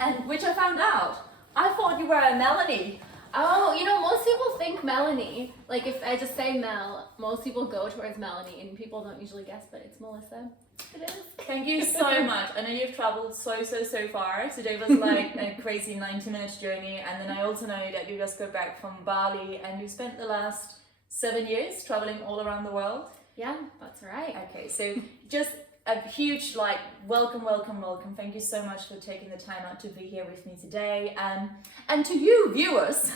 and which I found out. I thought you were a Melanie. Oh, most people think Melanie. Like if I just say Mel, most people go towards Melanie, and people don't usually guess, but it's Melissa. It is. Thank you so much. I know you've traveled so far. Today was like a crazy 90-minute journey, and then I also know that you just got back from Bali, and you spent the last 7 years traveling all around the world. Yeah, that's right. Okay, so just a huge welcome. Thank you so much for taking the time out to be here with me today. And to you viewers,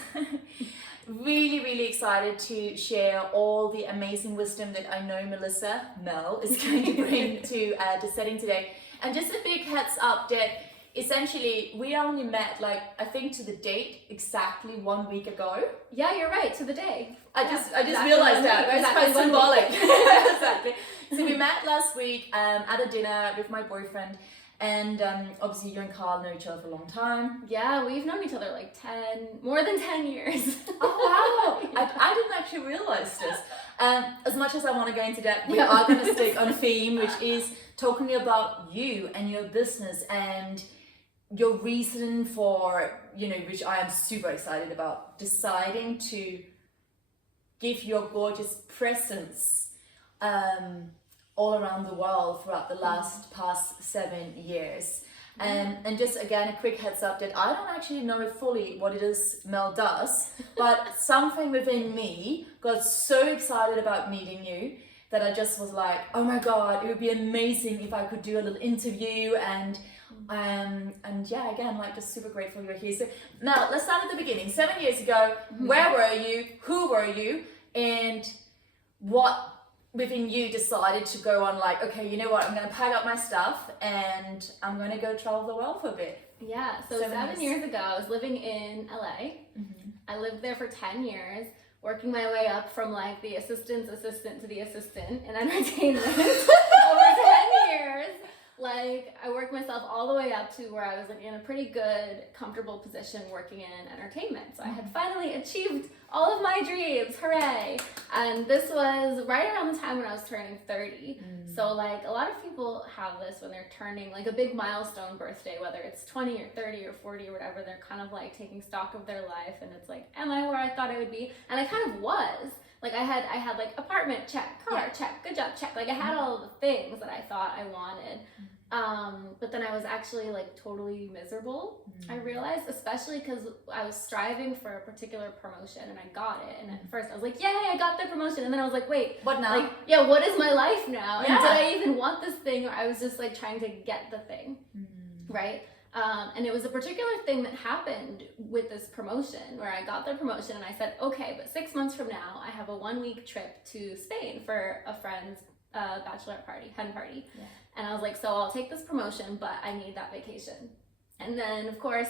really excited to share all the amazing wisdom that I know Mel is going to bring to the setting today. And just a big heads up that essentially we only met I think to the date exactly 1 week ago. Yeah, you're right, to the day. I just realized that. It's quite symbolic. Exactly. So we met last week at a dinner with my boyfriend, and obviously you and Carl know each other for a long time. Yeah, we've known each other more than 10 years. Oh wow! I didn't actually realize this. As much as I want to go into that, we are going to stick on theme, which is talking about you and your business and your reason for, which I am super excited about, deciding to give your gorgeous presence all around the world throughout the past 7 years. And just again, a quick heads up that I don't actually know fully what it is Mel does, but something within me got so excited about meeting you that I just was like, oh my God, it would be amazing if I could do a little interview and yeah, again, just super grateful you're here. So now let's start at the beginning. 7 years ago, where were you? Who were you? And what within you decided to go on okay, you know what? I'm going to pack up my stuff and I'm going to go travel the world for a bit. Yeah, so 7 years ago, I was living in LA. I lived there for 10 years, working my way up from the assistant to the assistant in entertainment over 10 years. I worked myself all the way up to where I was in a pretty good, comfortable position working in entertainment. So I had finally achieved all of my dreams, hooray! And this was right around the time when I was turning 30. So a lot of people have this when they're turning a big milestone birthday, whether it's 20 or 30 or 40 or whatever, they're kind of taking stock of their life, and it's am I where I thought I would be? And I kind of was. I had apartment, check, car, check, good job, check. I had all the things that I thought I wanted. But then I was actually totally miserable. I realized, especially because I was striving for a particular promotion and I got it. And at first I was yay, I got the promotion. And then I was wait, what now? What is my life now? And did I even want this thing, or I was just trying to get the thing, right? And it was a particular thing that happened with this promotion where I got the promotion and I said, okay, but 6 months from now, I have a 1-week trip to Spain for a friend's bachelorette party, hen party. Yeah. And I was so I'll take this promotion, but I need that vacation. And then of course,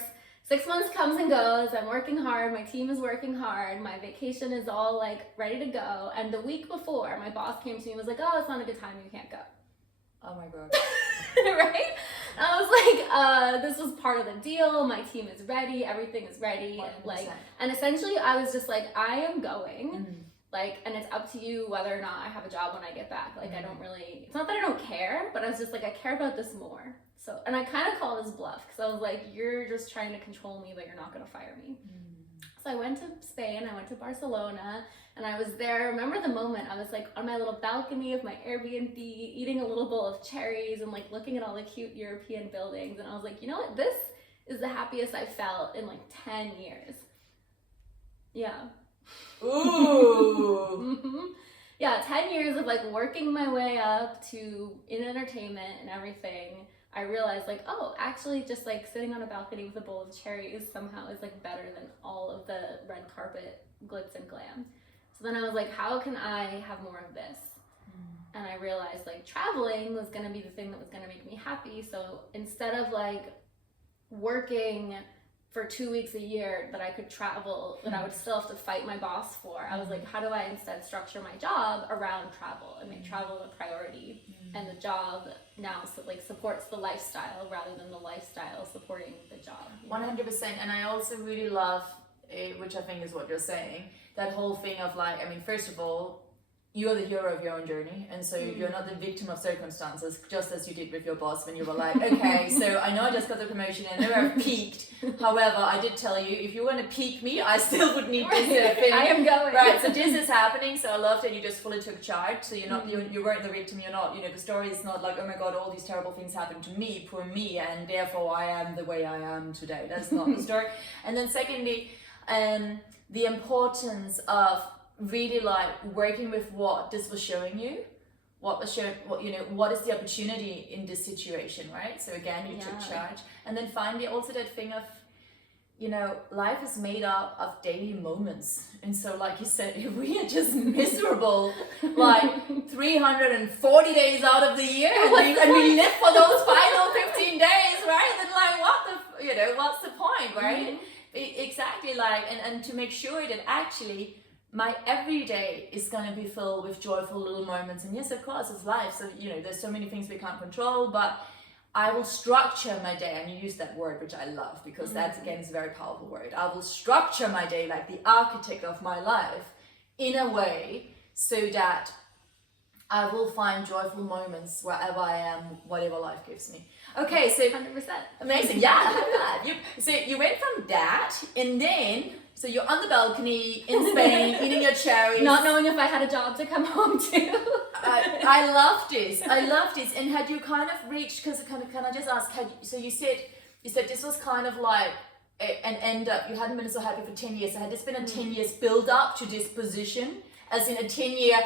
6 months comes and goes, I'm working hard, my team is working hard, my vacation is all ready to go. And the week before, my boss came to me and was oh, it's not a good time, you can't go. Oh my God. Right? And I was this was part of the deal, my team is ready, everything is ready. And essentially I was just I am going. And it's up to you whether or not I have a job when I get back. I don't really, it's not that I don't care, but I was just I care about this more. So, and I kind of called this bluff because I was you're just trying to control me, but you're not going to fire me. So I went to Spain, I went to Barcelona, and I was there. I remember the moment I was on my little balcony of my Airbnb, eating a little bowl of cherries and looking at all the cute European buildings. And I was you know what? This is the happiest I've felt in 10 years. Yeah. Ooh. Yeah, 10 years of working my way up to in entertainment and everything. I realized oh, actually just sitting on a balcony with a bowl of cherries somehow is better than all of the red carpet glitz and glam. So then I was how can I have more of this? And I realized traveling was going to be the thing that was going to make me happy. So instead of working for 2 weeks a year that I could travel, that I would still have to fight my boss for, I was how do I instead structure my job around travel and make travel a priority? And the job now supports the lifestyle rather than the lifestyle supporting the job. 100%. And I also really love, which I think is what you're saying, that whole thing of first of all, you're the hero of your own journey, and so you're not the victim of circumstances, just as you did with your boss when you were like, okay, so I know I just got the promotion and I know I've peaked. However, I did tell you, if you want to peak me, I still would need this thing. I am going. Right, so this is happening. So I love that you just fully took charge. So you're not, you weren't the victim. You're not, the story is not like, oh my God, all these terrible things happened to me, poor me, and therefore I am the way I am today. That's not the story. And then secondly, the importance of really like working with what this was showing you, what is the opportunity in this situation, right? So again, you took charge. And then finally also that thing of, life is made up of daily moments. And so like you said, if we are just miserable like 340 days out of the year and we live for those final 15 days, right? Then like what's the point, right? Exactly, like, and to make sure that actually my every day is going to be filled with joyful little moments. And yes, of course, it's life. So, there's so many things we can't control, but I will structure my day. And you use that word, which I love, because that's, again, is a very powerful word. I will structure my day like the architect of my life in a way so that I will find joyful moments wherever I am, whatever life gives me. Okay, so 100%. Amazing. Yeah, I love that. So you went from that, and then so you're on the balcony in Spain eating your cherries, not knowing if I had a job to come home to. I love this. And had you kind of reached? Because can I just ask? So you said this was kind of like an end up. You hadn't been so happy for 10 years. So had this been a 10 years build up to this position, as in a 10-year?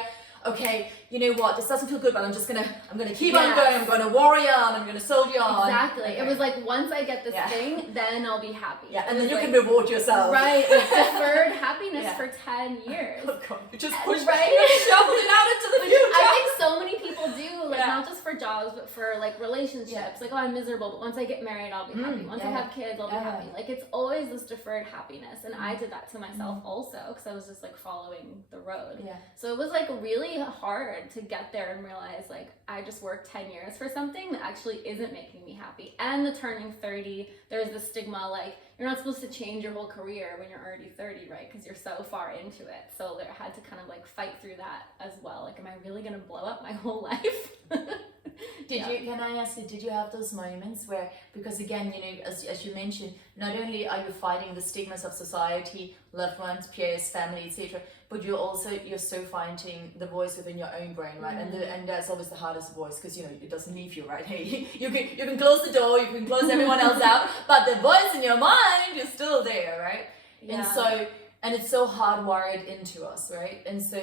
Okay, you know what? This doesn't feel good, but I'm gonna keep on going. I'm gonna warrior on. I'm gonna soldier on. Exactly. Okay. It was like, once I get this thing, then I'll be happy. Yeah, and then you can reward yourself. Right. Like deferred happiness for 10 years. Oh God, you just pushed right? shoveled it out into the future. I think so many people do, like not just for jobs, but for like relationships. Like, oh, I'm miserable, but once I get married, I'll be happy. Once I have kids, I'll be happy. Like, it's always this deferred happiness, and I did that to myself also, because I was just like following the road. Yeah. So it was like really hard to get there and realize like I just worked 10 years for something that actually isn't making me happy. And the turning 30, there's the stigma like you're not supposed to change your whole career when you're already 30, right? Because you're so far into it. So there had to kind of like fight through that as well. Like, am I really gonna blow up my whole life? Can I ask you, did you have those moments where, because again, as you mentioned, not only are you fighting the stigmas of society, loved ones, peers, family, etc., but you're so finding the voice within your own brain, right? And that's always the hardest voice, because it doesn't leave you, right? Hey, you can close the door, you can close everyone else out, but the voice in your mind is still there, right? Yeah. And it's so hardwired into us, right? And so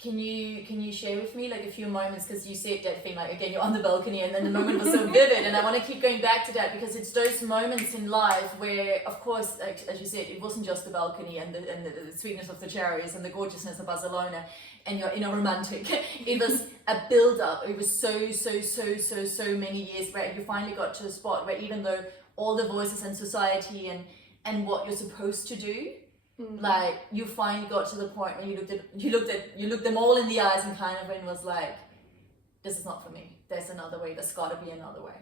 can you share with me like a few moments, because you said that thing, like, again, you're on the balcony, and then the moment was so vivid, and I want to keep going back to that, because it's those moments in life where, of course, as you said, it wasn't just the balcony and the sweetness of the cherries and the gorgeousness of Barcelona and your inner romantic. It was a build-up. It was so many years where you finally got to a spot where, even though all the voices in society and what you're supposed to do, like, you finally got to the point where you looked them all in the eyes and kind of was like, this is not for me. There's another way. There's got to be another way.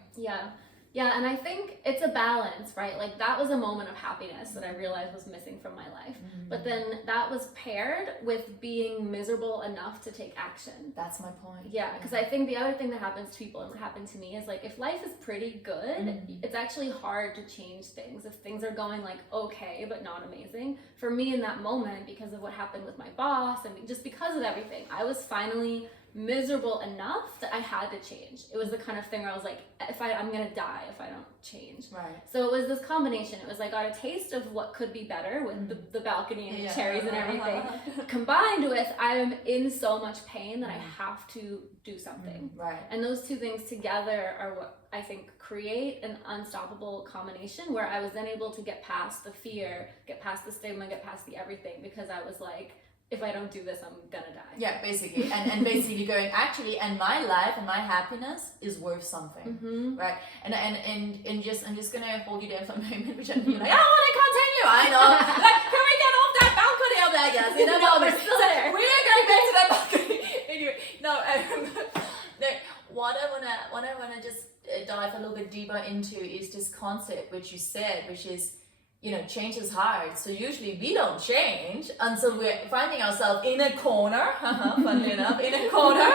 Yeah, and I think it's a balance, right? Like, that was a moment of happiness that I realized was missing from my life. But then that was paired with being miserable enough to take action. That's my point. Yeah, because I think the other thing that happens to people, and what happened to me, is like, if life is pretty good, it's actually hard to change things. If things are going like okay, but not amazing. For me in that moment, because of what happened with my boss, and just because of everything, I was finally miserable enough that I had to change. It was the kind of thing where I was like, I'm gonna die if I don't change. Right. So it was this combination. It was like, I got a taste of what could be better with the balcony and the cherries and everything, combined with I'm in so much pain that I have to do something. Right. And those two things together are what I think create an unstoppable combination, where I was then able to get past the fear, get past the stigma, get past the everything, because I was like, if I don't do this, I'm gonna die. Yeah, basically. And basically going, actually, and my life and my happiness is worth something. Right? And I'm just gonna hold you there for a moment, which I'm like, I want to continue. I know. Like, can we get off that balcony up there, guys? No, we're still there. We are going back to that balcony. Anyway, no, what I wanna just dive a little bit deeper into is this concept which you said, which is change is hard. So usually we don't change until we're finding ourselves in a corner, funnily enough, in a corner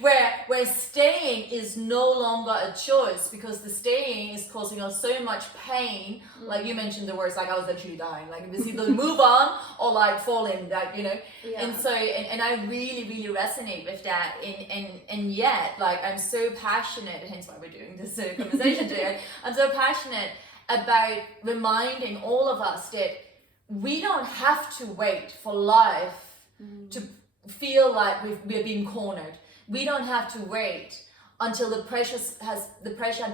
where staying is no longer a choice, because the staying is causing us so much pain. Like you mentioned the words, like I was literally dying. Like it was either move on or like fall in, like, Yeah. And so, and I really, really resonate with that. And yet, like, I'm so passionate, hence why we're doing this conversation today. I'm so passionate about reminding all of us that we don't have to wait for life to feel like we're being cornered. We don't have to wait until the pressure has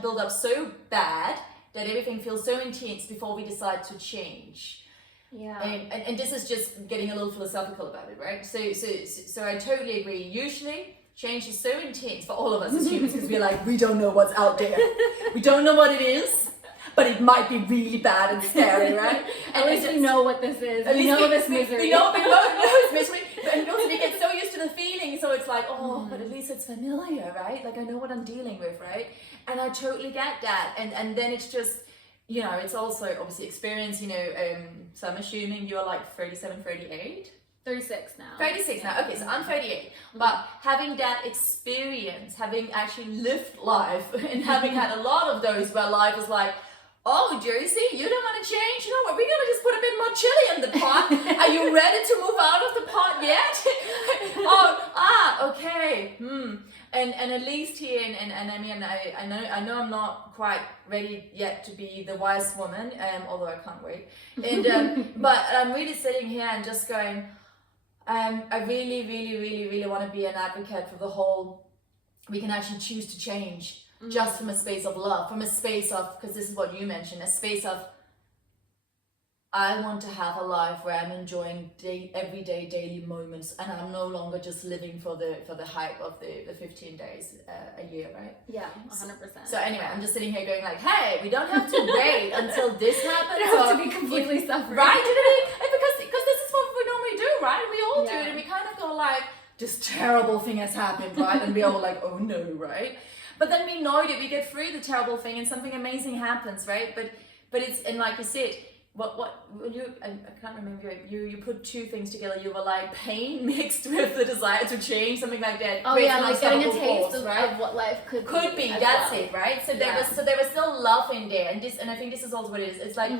built up so bad that everything feels so intense before we decide to change. Yeah. And this is just getting a little philosophical about it, right? So I totally agree. Usually change is so intense for all of us as humans because we're like, we don't know what's out there. We don't know what it is, but it might be really bad and scary, right? At least we know what this is. At we least know this misery. We know this misery. And also we get so used to the feeling, so it's like, but at least it's familiar, right? Like I know what I'm dealing with, right? And I totally get that. And then it's just, it's also obviously experience, so I'm assuming you're like 37, 38? 36 now. 36 now, okay, so I'm 38. But having that experience, having actually lived life, and having had a lot of those where life is like, oh, Josie, you don't want to change? You know what, we're going to just put a bit more chili in the pot. Are you ready to move out of the pot yet? Okay. And at least here, and I mean, I know I'm not quite ready yet to be the wise woman, although I can't wait. And but I'm really sitting here and just going, I really, really, really, really want to be an advocate for the whole, we can actually choose to change. Just from a space of love, from a space of, because this is what you mentioned, a space of, I want to have a life where I'm enjoying everyday daily moments, and I'm no longer just living for the hype of the 15 days a year, right? Yeah, 100%. So anyway, I'm just sitting here going like, hey, we don't have to wait until this happens. We don't have to be completely suffering. Right? Because this is what we normally do, right? We all do it, and we kind of go like, this terrible thing has happened, right? And we're all like, oh no, right? But then we know that we get through the terrible thing and something amazing happens, right? But it's, and like you said, I can't remember, you put two things together. You were like pain mixed with the desire to change, something like that. Oh yeah, like getting a taste of what life could be. That's it, right? So there was still love in there, and I think this is also what it is. It's like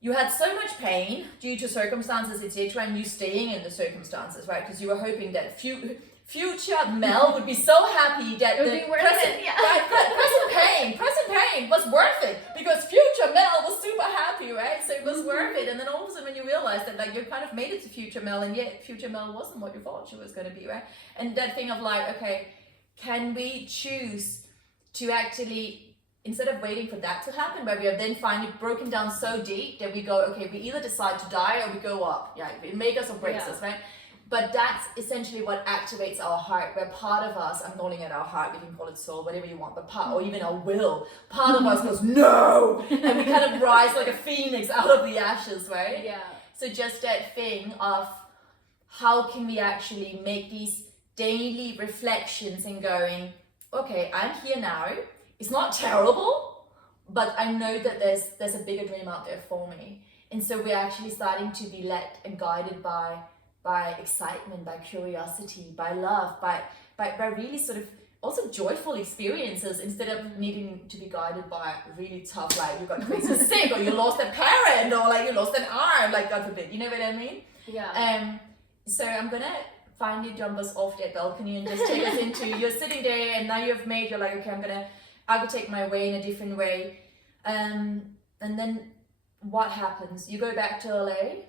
you had so much pain due to circumstances, etc., and you staying in the circumstances, right? Because you were hoping that future Mel would be so happy that the present pain was worth it, because future Mel was super happy, right? So it was worth it. And then all of a sudden when you realize that like you kind of made it to future Mel, and yet future Mel wasn't what you thought she was going to be, right? And that thing of like, okay, can we choose to actually, instead of waiting for that to happen, where we are then finally broken down so deep that we go, okay, we either decide to die or we go up. Yeah, it makes us or breaks us, right? But that's essentially what activates our heart, where part of us, I'm calling it our heart, we can call it soul, whatever you want, but part, or even our will, part of us goes, no! And we kind of rise like a phoenix out of the ashes, right? Yeah. So just that thing of how can we actually make these daily reflections and going, okay, I'm here now. It's not terrible, but I know that there's a bigger dream out there for me. And so we're actually starting to be led and guided by excitement, by curiosity, by love, by really sort of also joyful experiences, instead of needing to be guided by really tough, like you got crazy sick, or you lost a parent, or like you lost an arm, like God forbid, you know what I mean? Yeah. So I'm gonna finally jump us off that balcony and just take us into, you're sitting there and now you're like, okay, I will take my way in a different way. And then what happens? You go back to LA?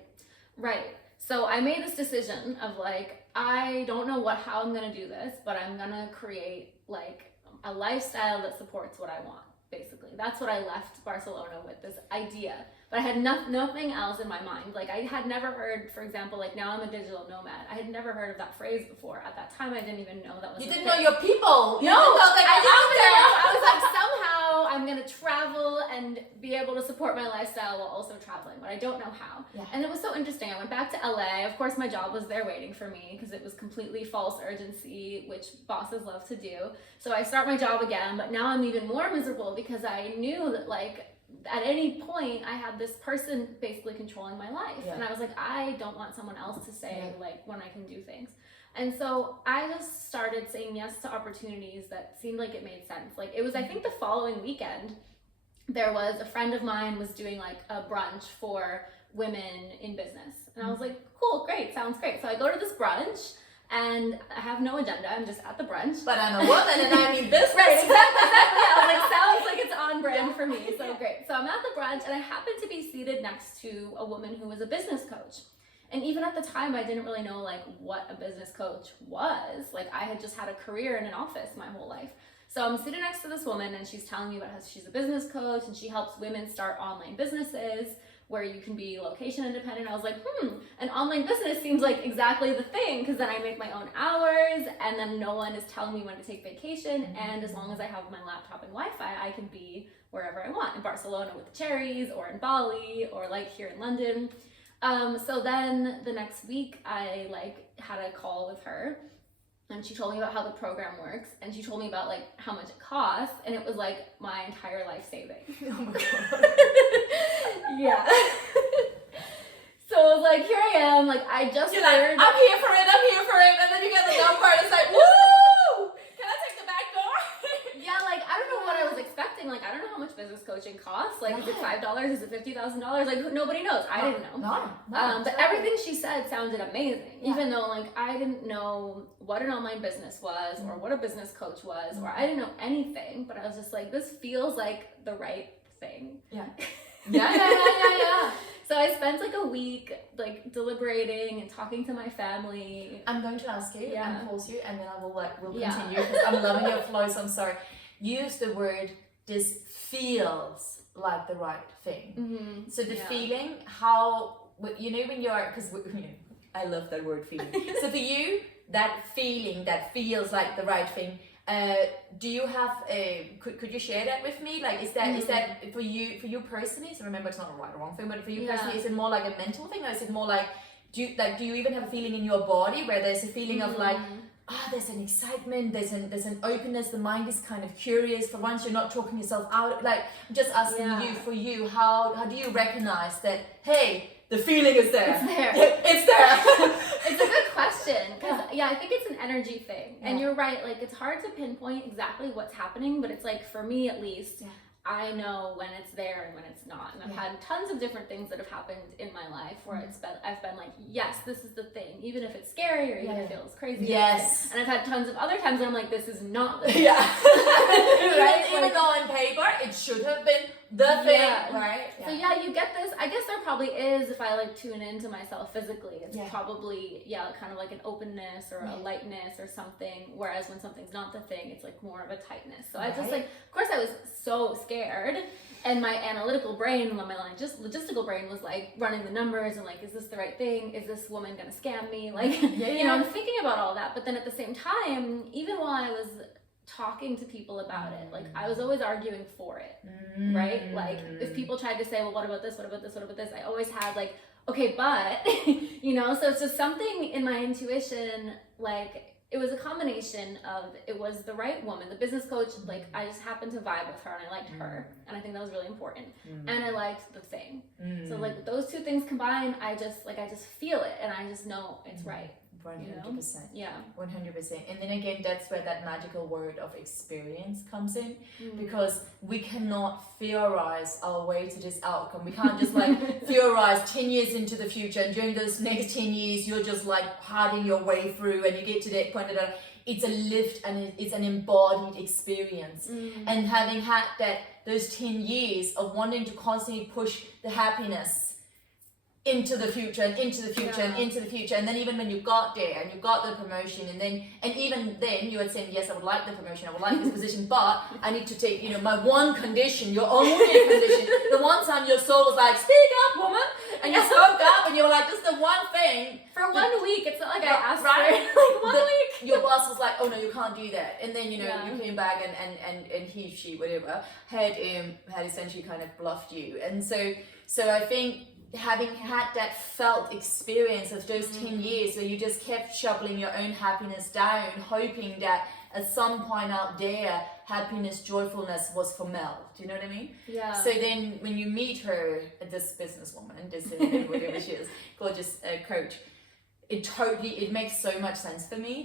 Right. So I made this decision of like, I don't know how I'm going to do this, but I'm going to create like a lifestyle that supports what I want, basically. That's what I left Barcelona with, this idea. But I had nothing else in my mind. Like I had never heard, for example, like now I'm a digital nomad. I had never heard of that phrase before. At that time, I didn't even know that was You didn't know your people. No, I didn't even know. I was like, somehow I'm going to travel and be able to support my lifestyle while also traveling, but I don't know how. Yeah. And it was so interesting. I went back to LA. Of course, my job was there waiting for me because it was completely false urgency, which bosses love to do. So I start my job again, but now I'm even more miserable because I knew that like at any point I had this person basically controlling my life. Yeah. And I was like, I don't want someone else to say like when I can do things. And so I just started saying yes to opportunities that seemed like it made sense. Like it was, I think the following weekend, there was a friend of mine was doing like a brunch for women in business. And I was like, cool, great, sounds great. So I go to this brunch and I have no agenda. I'm just at the brunch. But I'm a woman and I'm in business. Right, exactly. I was like, sounds like it's on brand for me. So great. So I'm at the brunch and I happened to be seated next to a woman who was a business coach. And even at the time, I didn't really know like what a business coach was. Like I had just had a career in an office my whole life. So I'm sitting next to this woman and she's telling me about how she's a business coach and she helps women start online businesses where you can be location independent. I was like, an online business seems like exactly the thing, because then I make my own hours and then no one is telling me when to take vacation. And as long as I have my laptop and Wi-Fi, I can be wherever I want, in Barcelona with the cherries or in Bali or like here in London. So then the next week I like had a call with her and she told me about how the program works and she told me about like how much it costs, and it was like my entire life savings. Oh my God. Yeah. So I was like, here I am, like I just You're like, learned. I'm here for it, and then you get the dumb part, it's like, woo! Can I take the back door? Yeah, like I don't know what I was expecting. Like I don't know how much business coaching costs. Like is it $5? Is it $50,000? Like nobody knows. I didn't know. No. But everything she said sounded amazing. Even though like I didn't know what an online business was or what a business coach was, or I didn't know anything. But I was just like, this feels like the right thing. Yeah. So I spent like a week like deliberating and talking to my family. I'm going to ask you and pause you, and then I will we'll Yeah. continue because I'm loving your flow. So I'm sorry. Use the word. This feels like the right thing. Mm-hmm. So the feeling, how you know when you're, because I love that word feeling. So for you, that feeling that feels like the right thing. Do you have a? Could you share that with me? Like, is that for you personally? So remember, it's not a right or wrong thing, but for you personally, is it more like a mental thing, or is it more like do you even have a feeling in your body where there's a feeling of like, there's an excitement, there's an openness, the mind is kind of curious. For once, you're not talking yourself out. Like, I'm just asking you, for you, how do you recognize that? Hey, the feeling is there. It's there. It's there. It's a good question, because I think it's an energy thing, and you're right. Like it's hard to pinpoint exactly what's happening, but it's like for me at least, I know when it's there and when it's not. And I've had tons of different things that have happened in my life where I've been like, yes, this is the thing, even if it's scary or even if it feels crazy. Yes. And I've had tons of other times where I'm like, this is not the thing. Yeah. Right? Even though on paper it should have been the thing, right? So you get this. I guess there probably is, if I like tune into myself physically, it's probably kind of like an openness or a lightness or something. Whereas when something's not the thing, it's like more of a tightness. So I just like, of course, I was so scared, and my analytical brain, my logistical brain was like running the numbers and like, is this the right thing? Is this woman gonna scam me? Like, you know, I'm thinking about all that. But then at the same time, even while I was talking to people about it, like I was always arguing for it, right? Like if people tried to say, well, what about this, what about this, what about this, I always had like, okay, but you know. So it's just something in my intuition, like it was a combination of, it was the right woman, the business coach, like I just happened to vibe with her and I liked her, and I think that was really important, and I liked the thing. So like those two things combined, I just feel it and I just know it's right. 100%. Yeah. 100%. And then again, that's where that magical word of experience comes in, because we cannot theorize our way to this outcome. We can't just like theorize 10 years into the future, and during those next 10 years, you're just like harding your way through and you get to that point that it's a lived and it's an embodied experience. And having had those 10 years of wanting to constantly push the happiness into the future and into the future and into the future, and then even when you got there and you got the promotion, and even then you had said, yes, I would like the promotion, I would like this position, but I need to take, you know, my one condition, your only condition, the one time your soul was like, speak up, woman, and you spoke up and you were like, just the one thing for 1 week. It's not like I asked right? for it, like 1 week. Your boss was like, oh no, you can't do that, and then you know you came back and he, she, whatever had essentially kind of bluffed you. And so I think having had that felt experience of those 10 years where you just kept shoveling your own happiness down, hoping that at some point out there, happiness, joyfulness was for Mel. Do you know what I mean? Yeah. So then when you meet her, this businesswoman, this whatever she is, gorgeous coach, it makes so much sense for me.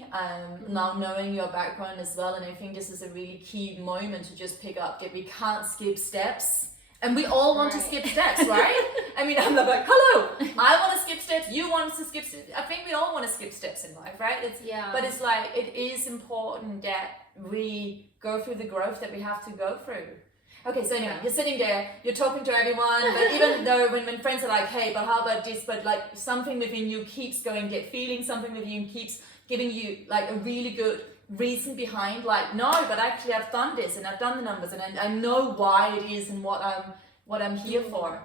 Now knowing your background as well, and I think this is a really key moment to just pick up that we can't skip steps. And we all want to skip steps, right? I mean, I'm like, hello, I want to skip steps, you want to skip steps. I think we all want to skip steps in life, right? But it's like, it is important that we go through the growth that we have to go through. Okay, so anyway, you're sitting there, you're talking to everyone, but even though when friends are like, hey, but how about this? But like something within you keeps going, get feeling something within you keeps giving you like a really good reason behind, like, no, but actually I've done this and I've done the numbers and I know why it is and what I'm here for.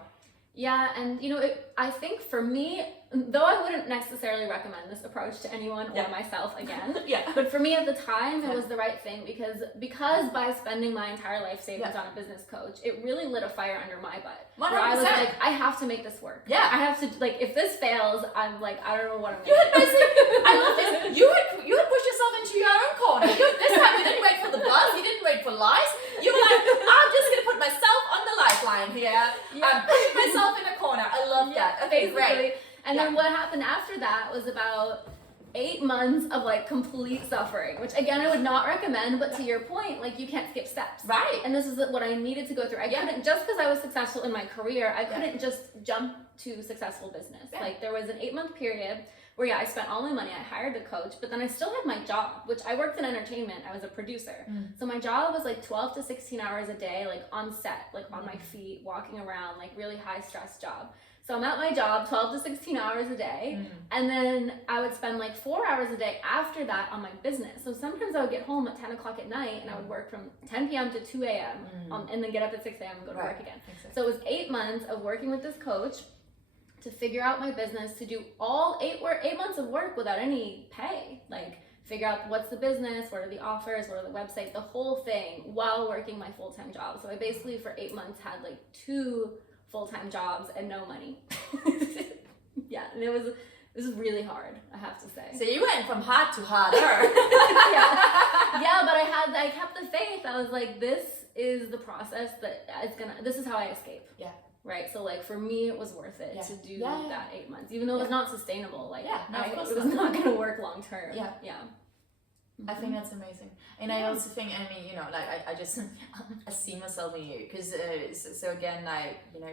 Yeah, and you know, I think for me, though I wouldn't necessarily recommend this approach to anyone or myself again, but for me at the time, it was the right thing because by spending my entire life savings on a business coach, it really lit a fire under my butt. 100%. Where I was like, I have to make this work. Yeah. I have to, like, if this fails, I'm like, I don't know what I'm You going had basically, I love this, you had pushed yourself into your own corner. This time you didn't wait for the buzz, you didn't wait for lies. You were like, I'm just going to put myself on the lifeline here. I'm pushing myself in a corner. I love that. Okay, great. And then what happened after that was about 8 months of like complete suffering, which again, I would not recommend, but to your point, like you can't skip steps. Right. And this is what I needed to go through. I couldn't, just because I was successful in my career, I couldn't just jump to successful business. Like there was an 8-month period where I spent all my money, I hired a coach, but then I still had my job, which I worked in entertainment. I was a producer. So my job was like 12 to 16 hours a day, like on set, like on my feet, walking around, like really high stress job. So I'm at my job 12 to 16 hours a day. And then I would spend like 4 hours a day after that on my business. So sometimes I would get home at 10 o'clock at night and I would work from 10 p.m. to 2 a.m. And then get up at 6 a.m. and go to work again. So it was 8 months of working with this coach to figure out my business, to do all 8 months of work without any pay. Like figure out what's the business, what are the offers, what are the websites, the whole thing while working my full-time job. So I basically for 8 months had like 2 full-time jobs and no money. And it was really hard, I have to say. So you went from hard to harder. But I kept the faith. I was like, this is the process this is how I escape. Right, so like for me, it was worth it to do that 8 months, even though it was not sustainable. Like, it was not going to work long term. I think that's amazing, and I also think, I mean, you know, like I just I see myself in you because so again, like, you know,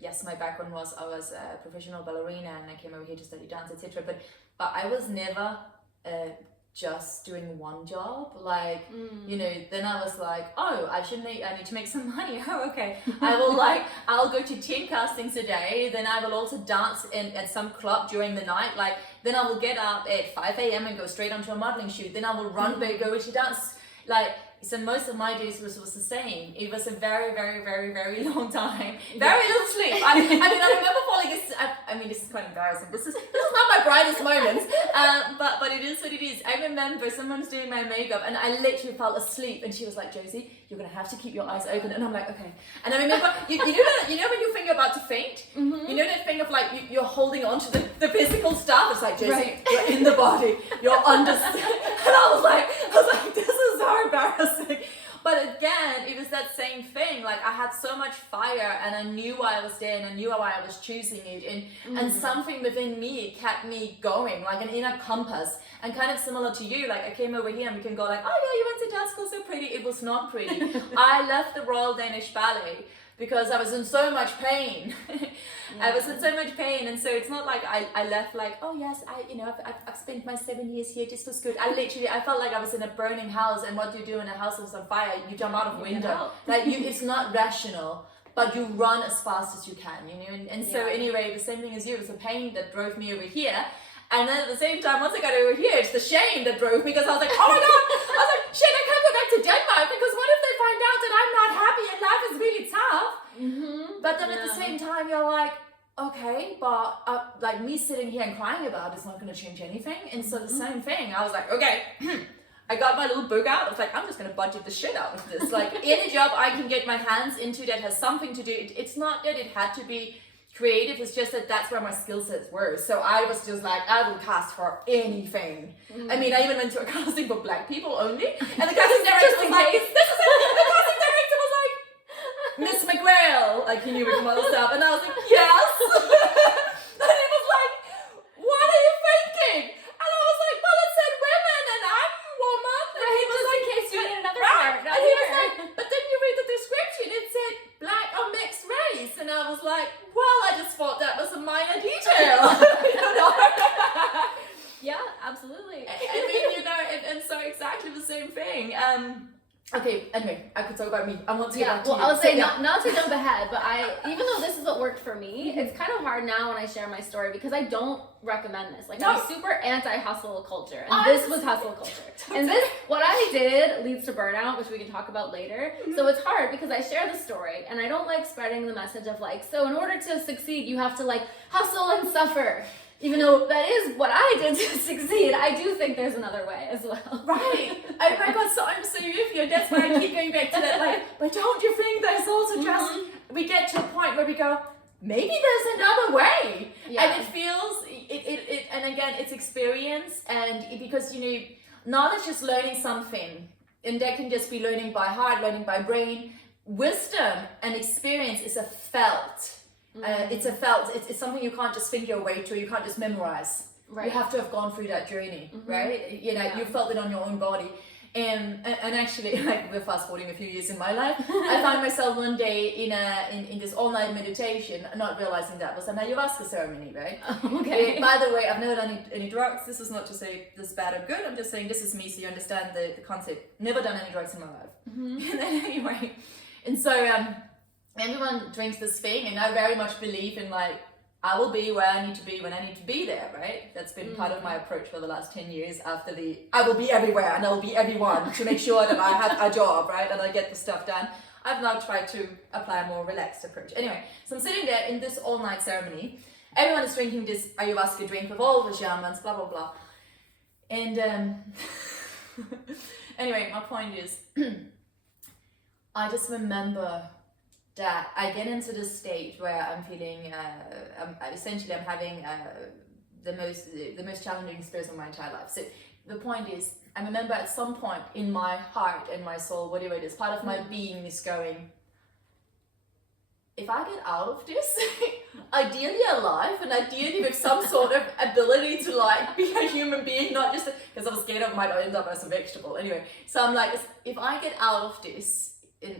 yes, my background was I was a professional ballerina and I came over here to study dance, etc. But I was never just doing one job, like you know, then I was like, oh, I need to make some money. Oh, okay, I'll go to 10 castings a day, then I will also dance at some club during the night, like then I will get up at 5 a.m. and go straight onto a modeling shoot, then I will run back, go to dance, like. So most of my days was the same. It was a very, very, very, very long time. Very little sleep. I mean, I remember falling asleep. I mean, this is quite embarrassing. This is not my brightest moments. But it is what it is. I remember someone was doing my makeup and I literally fell asleep. And she was like, Josie, you're going to have to keep your eyes open. And I'm like, okay. And I remember, you know when you think you're about to faint? You know that thing of like, you're holding on to the physical stuff? It's like, Josie, you're in the body. You're under. And I was like, this is so embarrassing. But again, it was that same thing. Like I had so much fire and I knew why I was there and I knew why I was choosing it. And something within me kept me going, like an inner compass. And kind of similar to you, like I came over here and we can go like, oh yeah, you went to dance school, so pretty. It was not pretty. I left the Royal Danish Ballet because I was in so much pain. I was in so much pain, and so it's not like I left like, oh yes, I've spent my 7 years here, this was good. I felt like I was in a burning house, and what do you do in a house that's on fire? You jump out of a window. Like it's not rational, but you run as fast as you can, you know. And so anyway, the same thing as you, it was the pain that drove me over here. And then at the same time, once I got over here, it's the shame that drove me because I was like, oh my God, I was like, shit, I can't go back to Denmark because what if they find out that I'm not happy and life is really tough? But then at the same time, you're like, okay, but like me sitting here and crying about it's not going to change anything. And so the same thing, I was like, okay, I got my little book out. I was like, I'm just going to budget the shit out of this. Like any job I can get my hands into that has something to do. It's not that it had to be creative. It's just that that's where my skill sets were. So I was just like, I will cast for anything. I mean, I even went to a casting for black people only, and the casting director was like, "This is it." The casting director was like, "Miss McGrail, like, can you remodel stuff?" And I was like, "Yes." And he was like, "What are you thinking?" And I was like, "Well, it said women, and I'm a woman." And he was like, in case you need another "Right." part. And he was like, "But then you read the description, it said black or mixed race." And I was like, "Well, I just thought that was a minor detail." You know? Yeah, absolutely. I mean, you know, and so exactly the same thing. Okay, anyway, I could talk about me. I want to get back to well, you. I would say So, not to jump ahead, but even though this is what worked for me, it's kind of hard now when I share my story because I don't recommend this. Like, No. I'm super anti-hustle culture, and this was hustle culture. And this, what I did leads to burnout, which we can talk about later. So it's hard because I share the story, and I don't like spreading the message of like, so in order to succeed, you have to like hustle and suffer. Even though that is what I did to succeed, I do think there's another way as well. Right. Oh my God, so I'm so with you. That's why I keep going back to that. Like, but don't you think there's also just, we get to a point where we go, maybe there's another way. Yeah. And it feels, and again, it's experience. And because, you know, knowledge is learning something. And that can just be learning by heart, learning by brain. Wisdom and experience is a felt. It's something you can't just think your way through. You can't just memorize. Right. You have to have gone through that journey, right? You know, you felt it on your own body. And actually, like, we're fast forwarding a few years in my life, I found myself one day in this all-night meditation, not realizing that was an ayahuasca ceremony, right? Okay. By the way, I've never done any drugs. This is not to say this is bad or good. I'm just saying this is me, so you understand the concept. Never done any drugs in my life. And then anyway, and so everyone drinks this thing, and I very much believe in like, I will be where I need to be when I need to be there, right? That's been part of my approach for the last 10 years after I will be everywhere and I will be everyone to make sure that I have a job, right? And I get the stuff done. I've now tried to apply a more relaxed approach. Anyway, so I'm sitting there in this all-night ceremony. Everyone is drinking this ayahuasca drink with all the shamans, blah, blah, blah. And anyway, my point is, I just remember that I get into this state where I'm feeling, I'm having the most challenging experience of my entire life. So the point is, I remember at some point in my heart and my soul, whatever it is, part of my being is going, if I get out of this, ideally alive and ideally with some sort of ability to like be a human being, not just because I was scared I might end up as a vegetable. Anyway, so I'm like, if I get out of this,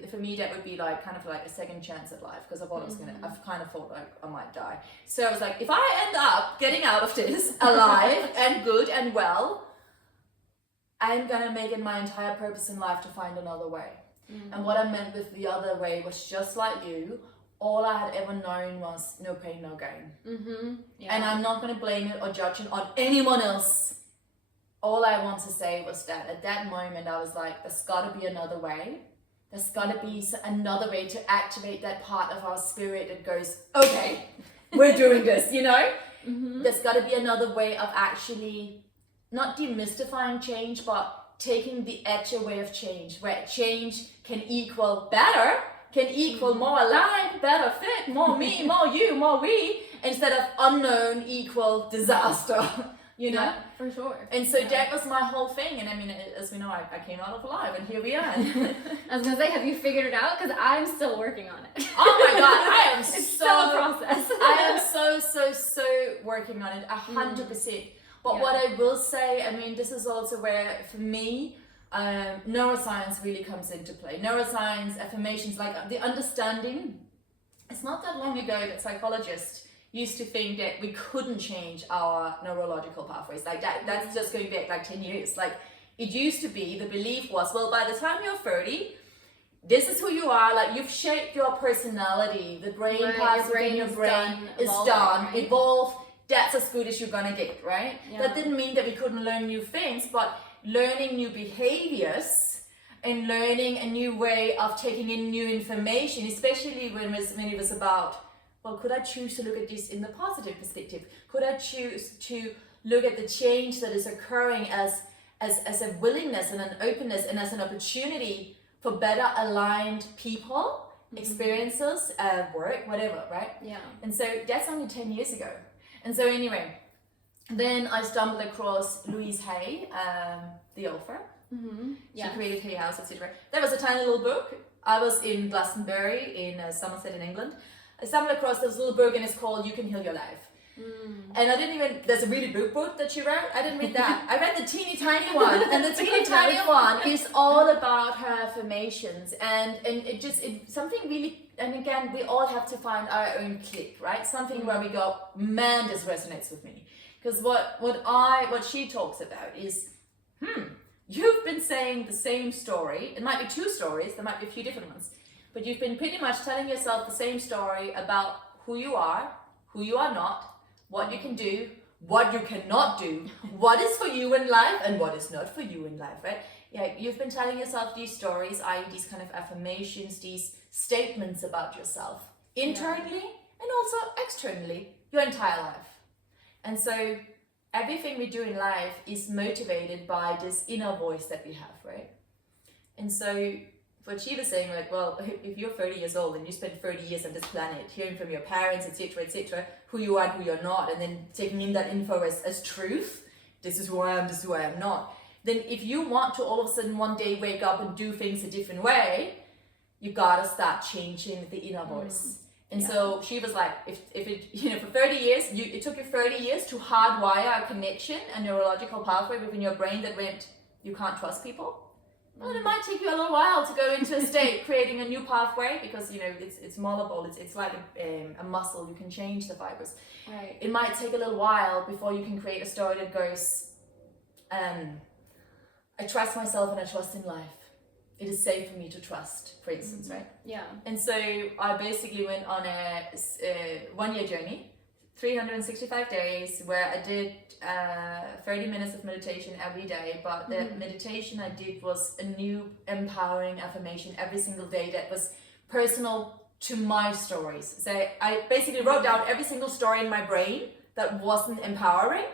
for me that would be like kind of like a second chance at life, because I thought I've kind of thought like I might die. So I was like, if I end up getting out of this alive and good and well, I'm gonna make it my entire purpose in life to find another way. And what I meant with the other way was just like you, all I had ever known was no pain, no gain. And I'm not gonna blame it or judge it on anyone else. All I want to say was that at that moment I was like, there's gotta be another way. There's got to be another way to activate that part of our spirit that goes, okay, we're doing this, you know? There's got to be another way of actually not demystifying change, but taking the edge away of change, where change can equal better, can equal more alive, better fit, more me, more you, more we, instead of unknown equal disaster. You know? Yeah, for sure. And so that was my whole thing. And I mean, as we know, I came out of alive and here we are. I was going to say, have you figured it out? Because I'm still working on it. Oh my God, I am it's still a process. I am so working on it, 100%. But what I will say, I mean, this is also where, for me, neuroscience really comes into play. Neuroscience, affirmations, like the understanding. It's not that long ago that psychologists used to think that we couldn't change our neurological pathways like that. That's just going back like 10 years. Like, it used to be, the belief was, well, by the time you're 30, this is who you are, like you've shaped your personality, the brain parts within your brain is done, evolved, that's as good as you're gonna get, right? That didn't mean that we couldn't learn new things, but learning new behaviors and learning a new way of taking in new information, especially when it was about, well, could I choose to look at this in the positive perspective? Could I choose to look at the change that is occurring as a willingness and an openness and as an opportunity for better aligned people experiences, work, whatever, right? Yeah. And so that's only 10 years ago. And so anyway, then I stumbled across Louise Hay, the author. She created Hay House, etc. That was a tiny little book. I was in Glastonbury in Somerset in England. I stumbled across this little book and it's called You Can Heal Your Life. And I didn't even, there's a really big book that she wrote. I didn't read that. I read the teeny tiny one. And the teeny tiny one is all about her affirmations. And it's something really, and again, we all have to find our own click, right? Something where we go, man, this resonates with me. Because what she talks about is, you've been saying the same story. It might be two stories, there might be a few different ones. But you've been pretty much telling yourself the same story about who you are not, what you can do, what you cannot do, what is for you in life and what is not for you in life, right? Yeah, you've been telling yourself these stories, i.e. these kind of affirmations, these statements about yourself, internally and also externally, your entire life. And so everything we do in life is motivated by this inner voice that we have, right? And so what she was saying, like, well, if you're 30 years old and you spend 30 years on this planet, hearing from your parents, etc., who you are and who you're not, and then taking in that info as truth, this is who I am, this is who I am not, then if you want to all of a sudden one day wake up and do things a different way, you gotta start changing the inner voice. And so she was like, if it, for 30 years, it took you 30 years to hardwire a connection, a neurological pathway within your brain that went, you can't trust people. Well, it might take you a little while to go into a state creating a new pathway because it's malleable. It's like a muscle. You can change the fibers. Right. It might take a little while before you can create a story that goes, I trust myself and I trust in life. It is safe for me to trust, for instance, right? Yeah. And so I basically went on a 1 year journey, 365 days, where I did 30 minutes of meditation every day. But the meditation I did was a new empowering affirmation every single day that was personal to my stories. So I basically wrote down every single story in my brain that wasn't empowering,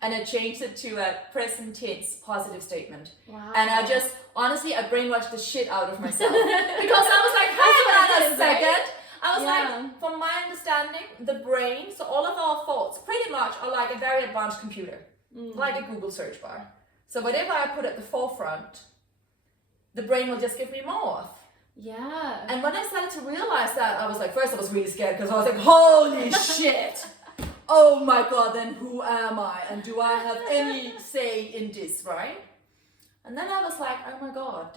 and I changed it to a present tense positive statement. Wow. And I just, honestly, I brainwashed the shit out of myself. Because I was like, hang on a second. I was like, from my understanding, the brain, so all of our thoughts pretty much are like a very advanced computer, like a Google search bar. So whatever I put at the forefront, the brain will just give me more of. Yeah. And when I started to realize that, I was like, first I was really scared because I was like, holy shit. Oh my God, then who am I? And do I have any say in this, right? And then I was like, oh my God,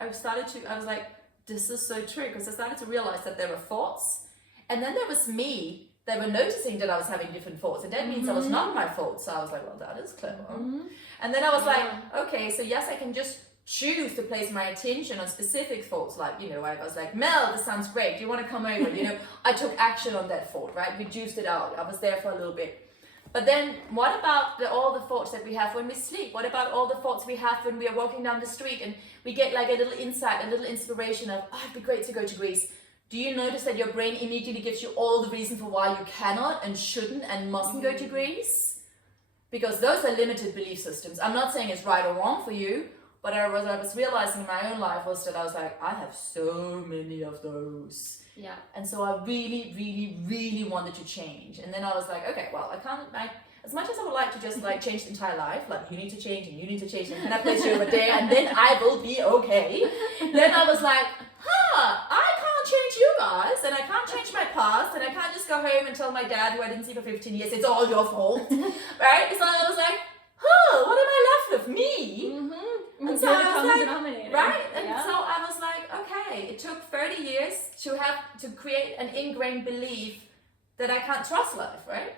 I was like, this is so true, because I started to realize that there were thoughts, and then there was me that were noticing that I was having different thoughts, and that means I was not my fault. So I was like, well, that is clever. And then I was like, okay, so yes, I can just choose to place my attention on specific thoughts, like, I was like, Mel, this sounds great, do you want to come over? I took action on that thought, right? We juiced it out. I was there for a little bit. But then what about all the thoughts that we have when we sleep? What about all the thoughts we have when we are walking down the street and we get like a little insight, a little inspiration of, oh, it'd be great to go to Greece. Do you notice that your brain immediately gives you all the reason for why you cannot and shouldn't and mustn't go to Greece? Because those are limited belief systems. I'm not saying it's right or wrong for you, but I was realizing in my own life was that I was like, I have so many of those. Yeah. And so I really, really, really wanted to change. And then I was like, okay, well, as much as I would like to just like change the entire life, like you need to change and you need to change and can I place you over there and then I will be okay. Then I was like, I can't change you guys and I can't change my past and I can't just go home and tell my dad, who I didn't see for 15 years, it's all your fault, right? So I was like, what am I left with? Me? And so I was like, right? And so I was like, okay, it took 30 years to create an ingrained belief that I can't trust life, right?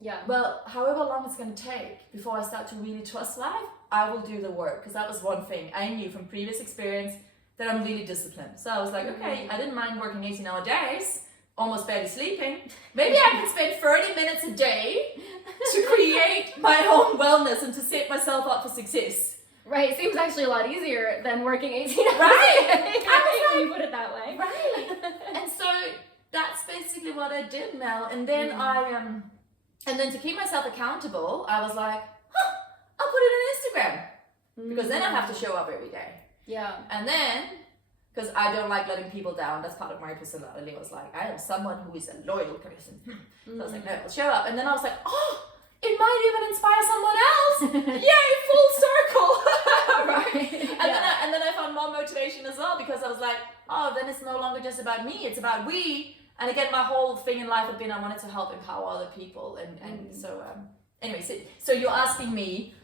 Yeah. Well, however long it's going to take before I start to really trust life, I will do the work, because that was one thing I knew from previous experience, that I'm really disciplined. So I was like, okay, I didn't mind working 18-hour days, almost barely sleeping. Maybe I can spend 30 minutes a day to create my own wellness and to set myself up for success. Right, seems actually a lot easier than working 18 hours. Right, when you put it that way. Right, and so that's basically what I did, Mel. And then and then to keep myself accountable, I was like, I'll put it on Instagram because then I have to show up every day. Yeah. And then, because I don't like letting people down. That's part of my personality. I was like, I am someone who is a loyal person. So I was like, no, I'll show up. And then I was like, oh, it might even inspire someone else. Yay, full circle. Right? And then I found more motivation as well, because I was like, oh, then it's no longer just about me, it's about we. And again, my whole thing in life had been I wanted to help empower other people. And so, anyway, so you're asking me,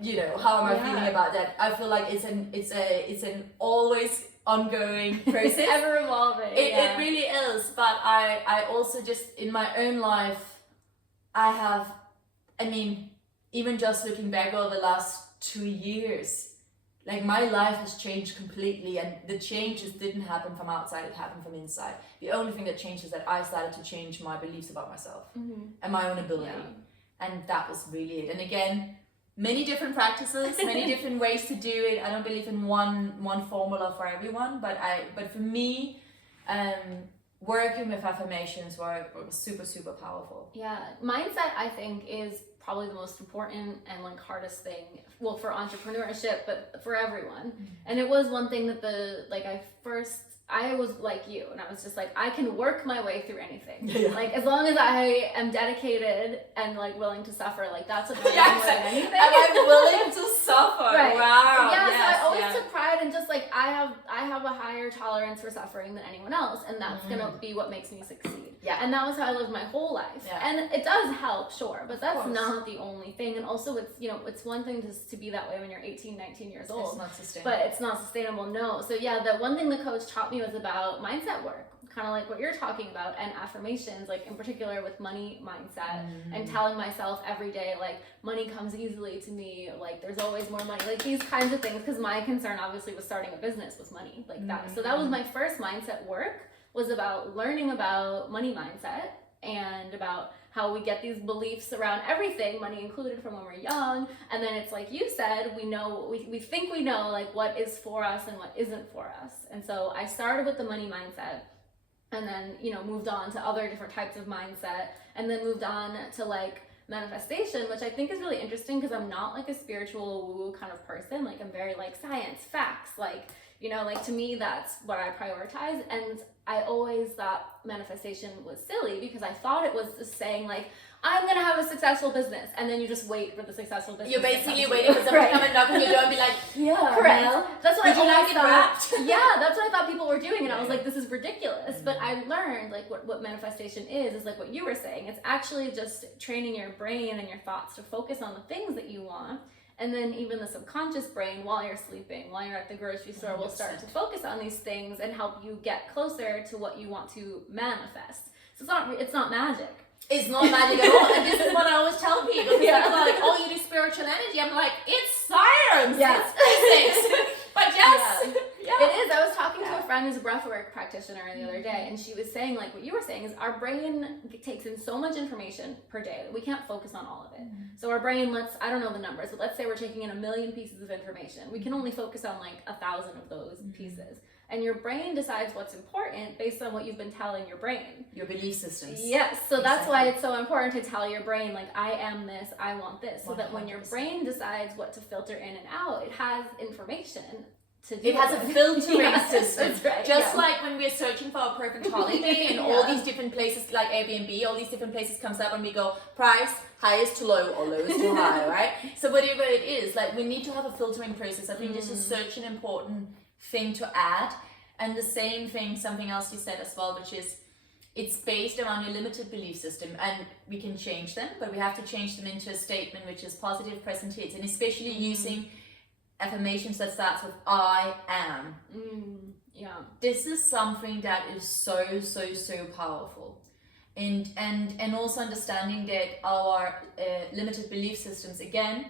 you know, how am I feeling about that? I feel like it's an always ongoing process. Ever evolving. It really is. But I also just, in my own life, even just looking back over the last 2 years, like my life has changed completely, and the changes didn't happen from outside, it happened from inside. The only thing that changed is that I started to change my beliefs about myself and my own ability. And that was really it. And again, many different practices, many different ways to do it. I don't believe in one formula for everyone, but for me, working with affirmations was super, super powerful. Yeah, mindset I think is probably the most important and like hardest thing, well, for entrepreneurship, but for everyone. And it was one thing that I was like you, and I was just like, I can work my way through anything. Like, as long as I am dedicated and like willing to suffer, like that's what matters more than anything. Am I willing to suffer? Right. Wow. Yeah, so I always took pride in just like, I have a higher tolerance for suffering than anyone else, and that's gonna be what makes me succeed. Yeah. And that was how I lived my whole life. Yeah. And it does help, sure, but that's not the only thing. And also it's, you know, it's one thing to be that way when you're 18, 19 years old. It's not sustainable. But it's not sustainable, no. So yeah, the one thing the coach taught me was about mindset work, kind of like what you're talking about, and affirmations, like in particular with money mindset, and telling myself every day, like, money comes easily to me, like there's always more money, like these kinds of things, because my concern obviously was starting a business with money, like that. So that was my first mindset work, was about learning about money mindset and about how we get these beliefs around everything, money included, from when we're young. And then it's like you said, we think we know like what is for us and what isn't for us. And so I started with the money mindset, and then, you know, moved on to other different types of mindset, and then moved on to like manifestation, which I think is really interesting, because I'm not like a spiritual woo kind of person. Like, I'm very like science, facts, like, you know, like to me that's what I prioritize. And I always thought manifestation was silly, because I thought it was just saying like, I'm gonna have a successful business, and then you just wait for the successful business. You're basically waiting for someone to come and knock on your door and be like, yeah, correct. Mel, that's what I always thought. Yeah, that's what I thought people were doing, and I was like, this is ridiculous. But I learned like what manifestation is like what you were saying. It's actually just training your brain and your thoughts to focus on the things that you want. And then even the subconscious brain, while you're sleeping, while you're at the grocery store, 100%. Will start to focus on these things and help you get closer to what you want to manifest. So it's not magic. It's not magic at all. And this is what I always tell people. People are like, oh, you do spiritual energy. I'm like, it's science. Yes. It's physics. But yes. Yeah. It is. I was talking to a friend who's a breathwork practitioner the other day, and she was saying, like what you were saying, is our brain takes in so much information per day that we can't focus on all of it. So our brain, I don't know the numbers, but let's say we're taking in 1 million pieces of information. We can only focus on like 1,000 of those pieces. And your brain decides what's important based on what you've been telling your brain. Your belief systems. Yes. So that's why it's so important to tell your brain, like, I am this, I want this. So 100%. That when your brain decides what to filter in and out, it has information to do. It has a filtering system. That's right. Just like when we're searching for a perfect holiday and all these different places like Airbnb, all these different places comes up and we go, price, highest to low or lowest to high, right? So whatever it is, like, we need to have a filtering process. I think this is such an important thing to add. And the same thing, something else you said as well, which is it's based around your limited belief system, and we can change them, but we have to change them into a statement which is positive, present tense, and especially using affirmations that starts with I am. Yeah, this is something that is so powerful. And also understanding that our limited belief systems, again,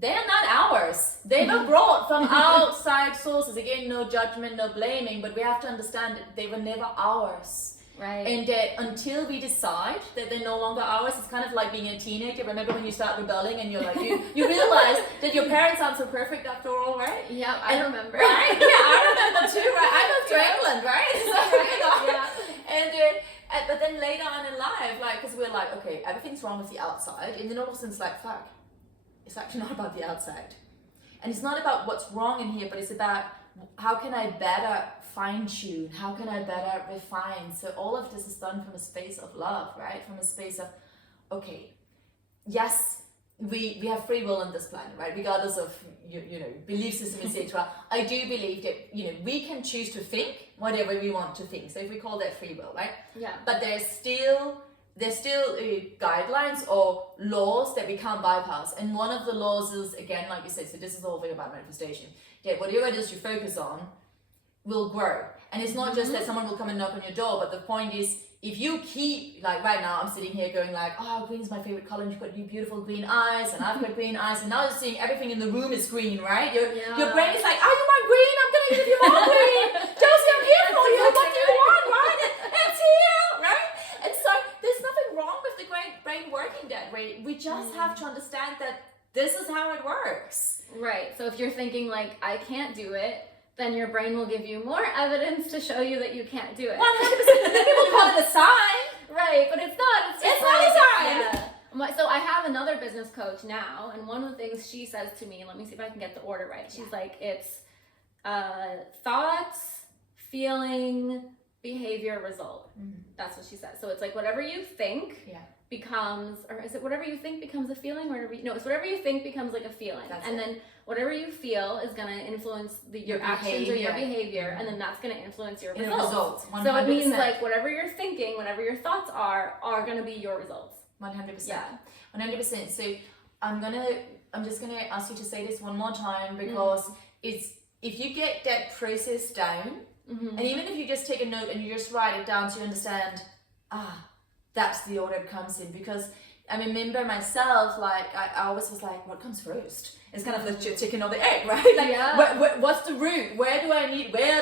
they're not ours. They were brought from outside sources. Again, no judgment, no blaming, but we have to understand that they were never ours. Right. And that until we decide that they're no longer ours, it's kind of like being a teenager. Remember when you start rebelling and you're like, you realize that your parents aren't so perfect after all, right? Yeah, I remember. Right? Yeah, I remember too, right? I moved to England, right? So, and but then later on in life, like, because we're like, okay, everything's wrong with the outside, and then all of a sudden it's like, fuck. It's actually not about the outside. And it's not about what's wrong in here, but it's about how can I better fine tune? How can I better refine? So all of this is done from a space of love, right? From a space of, okay, yes, we have free will on this planet, right? Regardless of you know, belief system, etc. I do believe that, you know, we can choose to think whatever we want to think. So if we call that free will, right? Yeah. But there's still guidelines or laws that we can't bypass. And one of the laws is, again, like you said, so this is the whole thing about manifestation, that whatever it is you focus on will grow. And it's not just that someone will come and knock on your door, but the point is, if you keep, like right now, I'm sitting here going like, oh, green's my favorite color, and you've got your beautiful green eyes, and I've got green eyes, and now you're seeing everything in the room is green, right? Your brain is like, oh, you want green? I'm gonna give you more green. Josie, I'm here for you. What do you want, right? It's here, right? And so there's nothing wrong with the brain working that way. We just have to understand that this is how it works. Right. So if you're thinking like, I can't do it, then your brain will give you more evidence to show you that you can't do it. 100%. People call it a sign. Right, but it's not. It's not a sign. Yeah. So I have another business coach now, and one of the things she says to me, let me see if I can get the order right. She's like, it's thoughts, feeling, behavior, result. That's what she says. So it's like whatever you think becomes, or is it whatever you think becomes a feeling? Or no, it's whatever you think becomes like a feeling. Then whatever you feel is going to influence your actions or your behavior, and then that's going to influence your results. 100%. So it means like whatever you're thinking, whatever your thoughts are going to be your results. 100%. Yeah. 100%. So I'm just gonna ask you to say this one more time, because it's, if you get that process down, and even if you just take a note and you just write it down so you understand, that's the order it comes in. Because I remember myself, like I always was like, what comes first? It's kind of the chicken or the egg, right? Like, what's the root? Where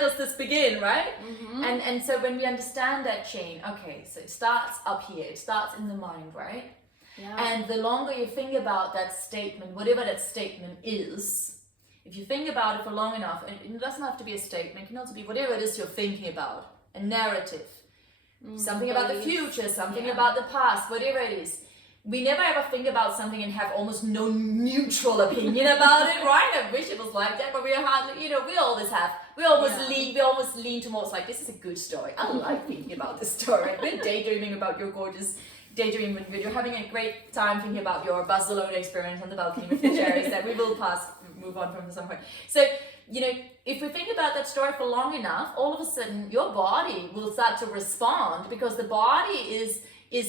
does this begin, right? And so when we understand that chain, okay, so it starts up here, it starts in the mind, right? Yeah. And the longer you think about that statement, whatever that statement is, if you think about it for long enough, and it doesn't have to be a statement, it can also be whatever it is you're thinking about, a narrative, something about the future, something about the past, whatever it is. We never ever think about something and have almost no neutral opinion about it, right? I wish it was like that, but we are hardly, we always have. We always lean towards like, this is a good story. I like thinking about this story. We're daydreaming about your gorgeous daydream when you're having a great time thinking about your Barcelona experience on the balcony with the cherries that we will move on from some point. So, if we think about that story for long enough, all of a sudden your body will start to respond, because the body is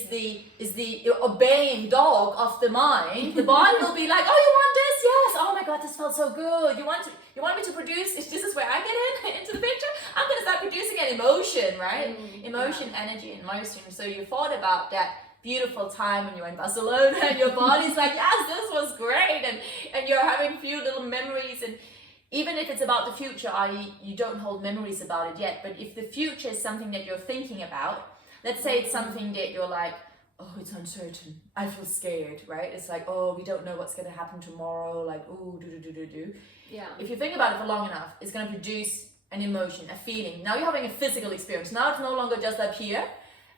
the obeying dog of the mind. The body will be like, oh, you want this? Yes. Oh my God, this felt so good. You want me to produce? This is where I get into the picture. I'm going to start producing an emotion, right? Emotion, energy, and motion. So you thought about that beautiful time when you were in Barcelona, and your body's like, yes, this was great, and you're having a few little memories. And even if it's about the future, i.e. you don't hold memories about it yet, but if the future is something that you're thinking about, let's say it's something that you're like, oh, it's uncertain, I feel scared, right? It's like, oh, we don't know what's going to happen tomorrow, like, oh, do. Yeah. If you think about it for long enough, it's going to produce an emotion, a feeling. Now you're having a physical experience. Now it's no longer just up here,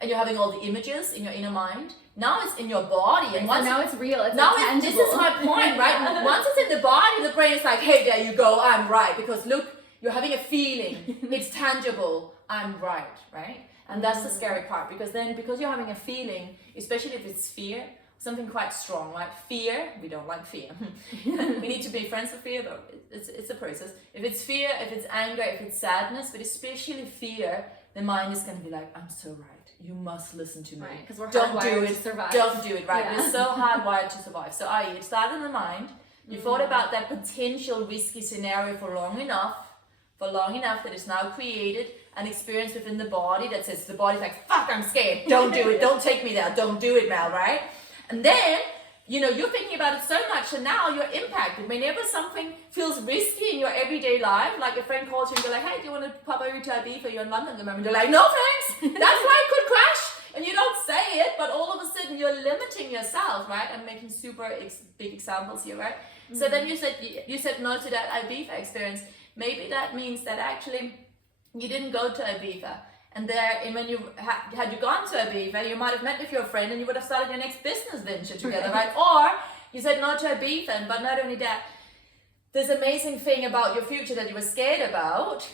and you're having all the images in your inner mind. Now it's in your body, and now it's real. It's now tangible. This is my point, right? Once it's in the body, the brain is like, hey, there you go, I'm right, because look, you're having a feeling, it's tangible, I'm right? And that's the scary part, because you're having a feeling, especially if it's fear, something quite strong, like fear, we don't like fear. We need to be friends with fear, but it's a process. If it's fear, if it's anger, if it's sadness, but especially fear, the mind is going to be like, I'm so right. You must listen to me. Right, because we're don't do hardwired it. to survive. Don't do it, right? Yeah. We're so hardwired to survive. So it started in the mind. You thought about that potential risky scenario for long enough that it's now created an experience within the body that says, the body's like, fuck, I'm scared. Don't do it. Don't take me there. Don't do it, Mel, right? And then, you're thinking about it so much, and now you're impacted. Whenever something feels risky in your everyday life, like a friend calls you and you're like, hey, do you want to pop over to Ibiza? You're in London at the moment. You're like, no thanks. That's why it could crash. And you don't say it, but all of a sudden you're limiting yourself, right? I'm making super big examples here, right? So then you said no to that Ibiza experience. Maybe that means that actually you didn't go to Ibiza. And when you had you gone to Ibiza, you might have met with your friend and you would have started your next business venture together, right? Or you said no to Ibiza, but not only that, this amazing thing about your future that you were scared about,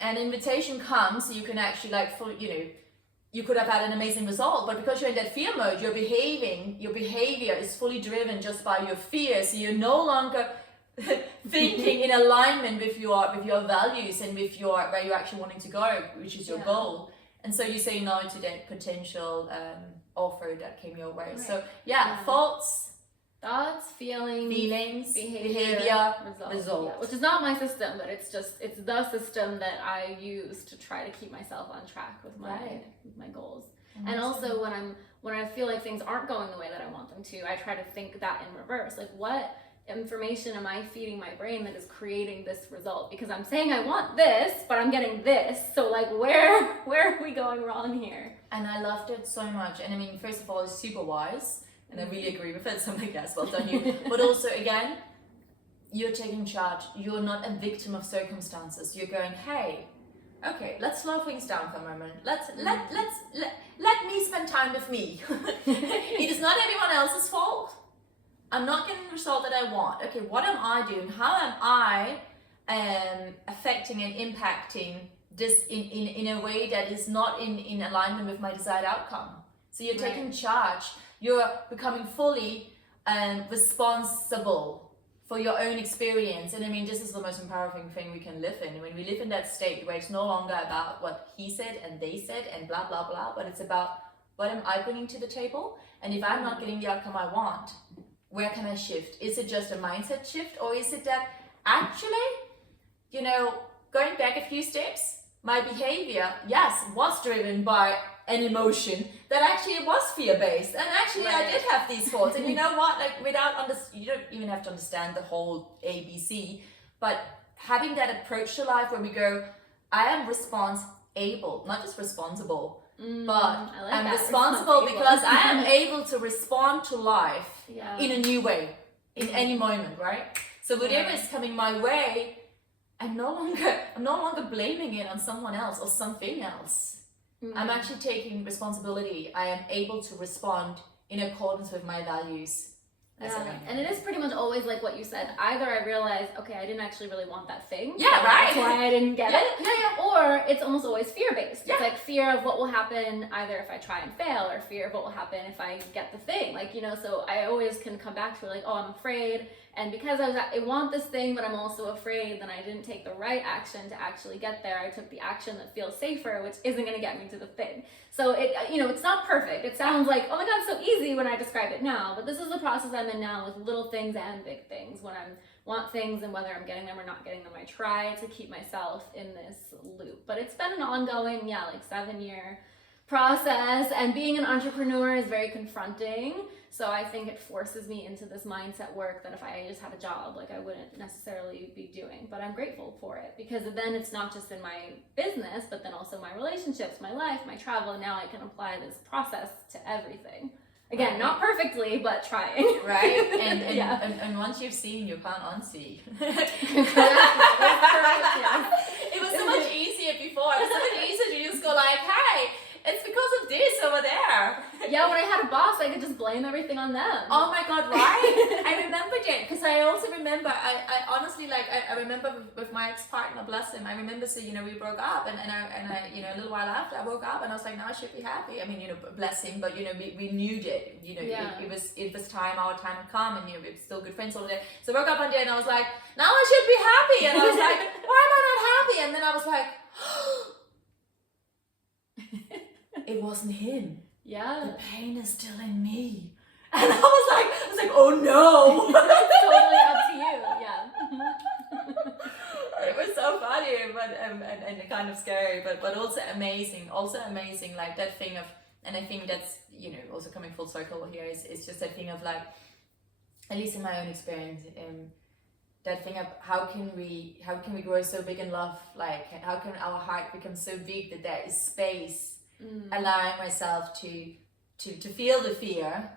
and invitation comes, so you can actually like, you could have had an amazing result, but because you're in that fear mode, your behavior is fully driven just by your fear. So you're no longer thinking in alignment with your values and with where you're actually wanting to go, which is your goal. And so you say no to that potential offer that came your way. Right. So thoughts, feelings, behavior, result. Yeah, which is not my system, but it's the system that I use to try to keep myself on track with my goals. Amazing. And also when I feel like things aren't going the way that I want them to, I try to think that in reverse. Like, what information am I feeding my brain that is creating this result? Because I'm saying I want this, but I'm getting this. So like, where are we going wrong here? And I loved it so much. And I mean, first of all, it's super wise. And I really agree with it. So I'm like, yes, well done you. But also, again, you're taking charge. You're not a victim of circumstances. You're going, hey, okay, let's slow things down for a moment. Let me spend time with me. It is not everyone else's fault. I'm not getting the result that I want. Okay, what am I doing? How am I affecting and impacting this in a way that is not in alignment with my desired outcome? So you're taking charge. You're becoming fully responsible for your own experience. And I mean, this is the most empowering thing we can live in. When we live in that state where it's no longer about what he said and they said and blah, blah, blah, but it's about what am I bringing to the table? And if I'm not getting the outcome I want, where can I shift? Is it just a mindset shift, or is it that actually, going back a few steps, my behavior, yes, was driven by an emotion that actually was fear-based, and actually I did have these thoughts. And you know what, like you don't even have to understand the whole ABC, but having that approach to life where we go, I am response-able, not just responsible, but I'm responsible because I am able to respond to life in a new way, in any moment, right? So whatever is coming my way, I'm no longer blaming it on someone else or something else. I'm actually taking responsibility. I am able to respond in accordance with my values. And it is pretty much always like what you said. Either I realize, okay, I didn't actually really want that thing. Yeah, right. That's why I didn't get it. Or it's almost always fear-based. It's like fear of what will happen either if I try and fail, or fear of what will happen if I get the thing. Like, so I always can come back to like, oh, I'm afraid. And because I want this thing, but I'm also afraid, then I didn't take the right action to actually get there. I took the action that feels safer, which isn't going to get me to the thing. So it's not perfect. It sounds like, oh my God, so easy when I describe it now. But this is the process I'm in now with little things and big things. When I want things and whether I'm getting them or not getting them, I try to keep myself in this loop. But it's been an ongoing, 7-year process. And being an entrepreneur is very confronting. So I think it forces me into this mindset work that if I just had a job, like I wouldn't necessarily be doing. But I'm grateful for it, because then it's not just in my business, but then also my relationships, my life, my travel. And now I can apply this process to everything. Again, not perfectly, but trying. Right? And once you've seen, you can't unsee. It was so much easier before. It was so much easier to just go like, hey, it's because of this over there. Yeah, when I had a boss, I could just blame everything on them. Oh my God, right? I remembered it, because I also remember, I honestly, like, I remember with my ex-partner, bless him, I remember, so, we broke up, and I a little while after, I woke up, and I was like, now I should be happy. I mean, bless him, but, we knew that, it was time, our time had come, and, we were still good friends all the day. So I woke up one day, and I was like, now I should be happy. And I was like, why am I not happy? And then I was like, it wasn't him. Yeah. The pain is still in me. And I was like, oh no. It's totally up to you. Yeah. It was so funny, but and kind of scary, but also amazing. Like that thing of, and I think that's, also coming full circle here is just that thing of like, at least in my own experience, that thing of how can we grow so big in love? Like, how can our heart become so big that there is space, allowing myself to feel the fear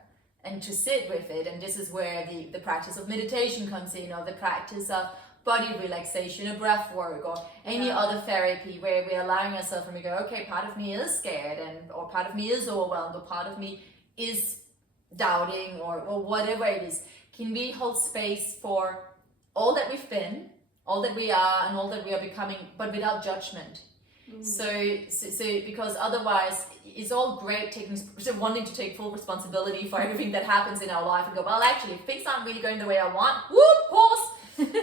and to sit with it. And this is where the practice of meditation comes in, or the practice of body relaxation or breath work or any other therapy, where we're allowing ourselves and we go, okay, part of me is scared, or part of me is overwhelmed, or part of me is doubting, or whatever it is. Can we hold space for all that we've been, all that we are, and all that we are becoming, but without judgment. So because otherwise it's all great wanting to take full responsibility for everything that happens in our life and go, well, actually, if things aren't really going the way I want, whoop, pause.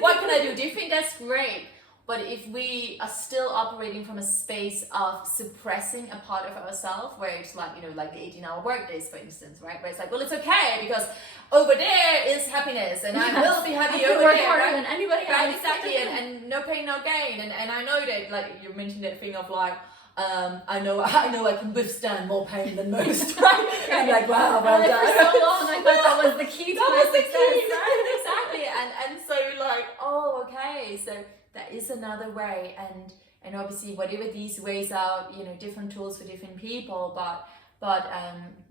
What can I do different? That's great. But if we are still operating from a space of suppressing a part of ourselves, where it's like, like the 18-hour work days, for instance, right? Where it's like, well, it's okay because over there is happiness and I will be happy over work there, harder right? than anybody else. Right, exactly. And no pain, no gain. And I know that, like you mentioned that thing of like, I know I can withstand more pain than most, right? And like, wow, well done. For so long, I thought that was the key to my success. Right? Exactly. And so like, oh, okay, so that is another way, and obviously whatever these ways are, different tools for different people, but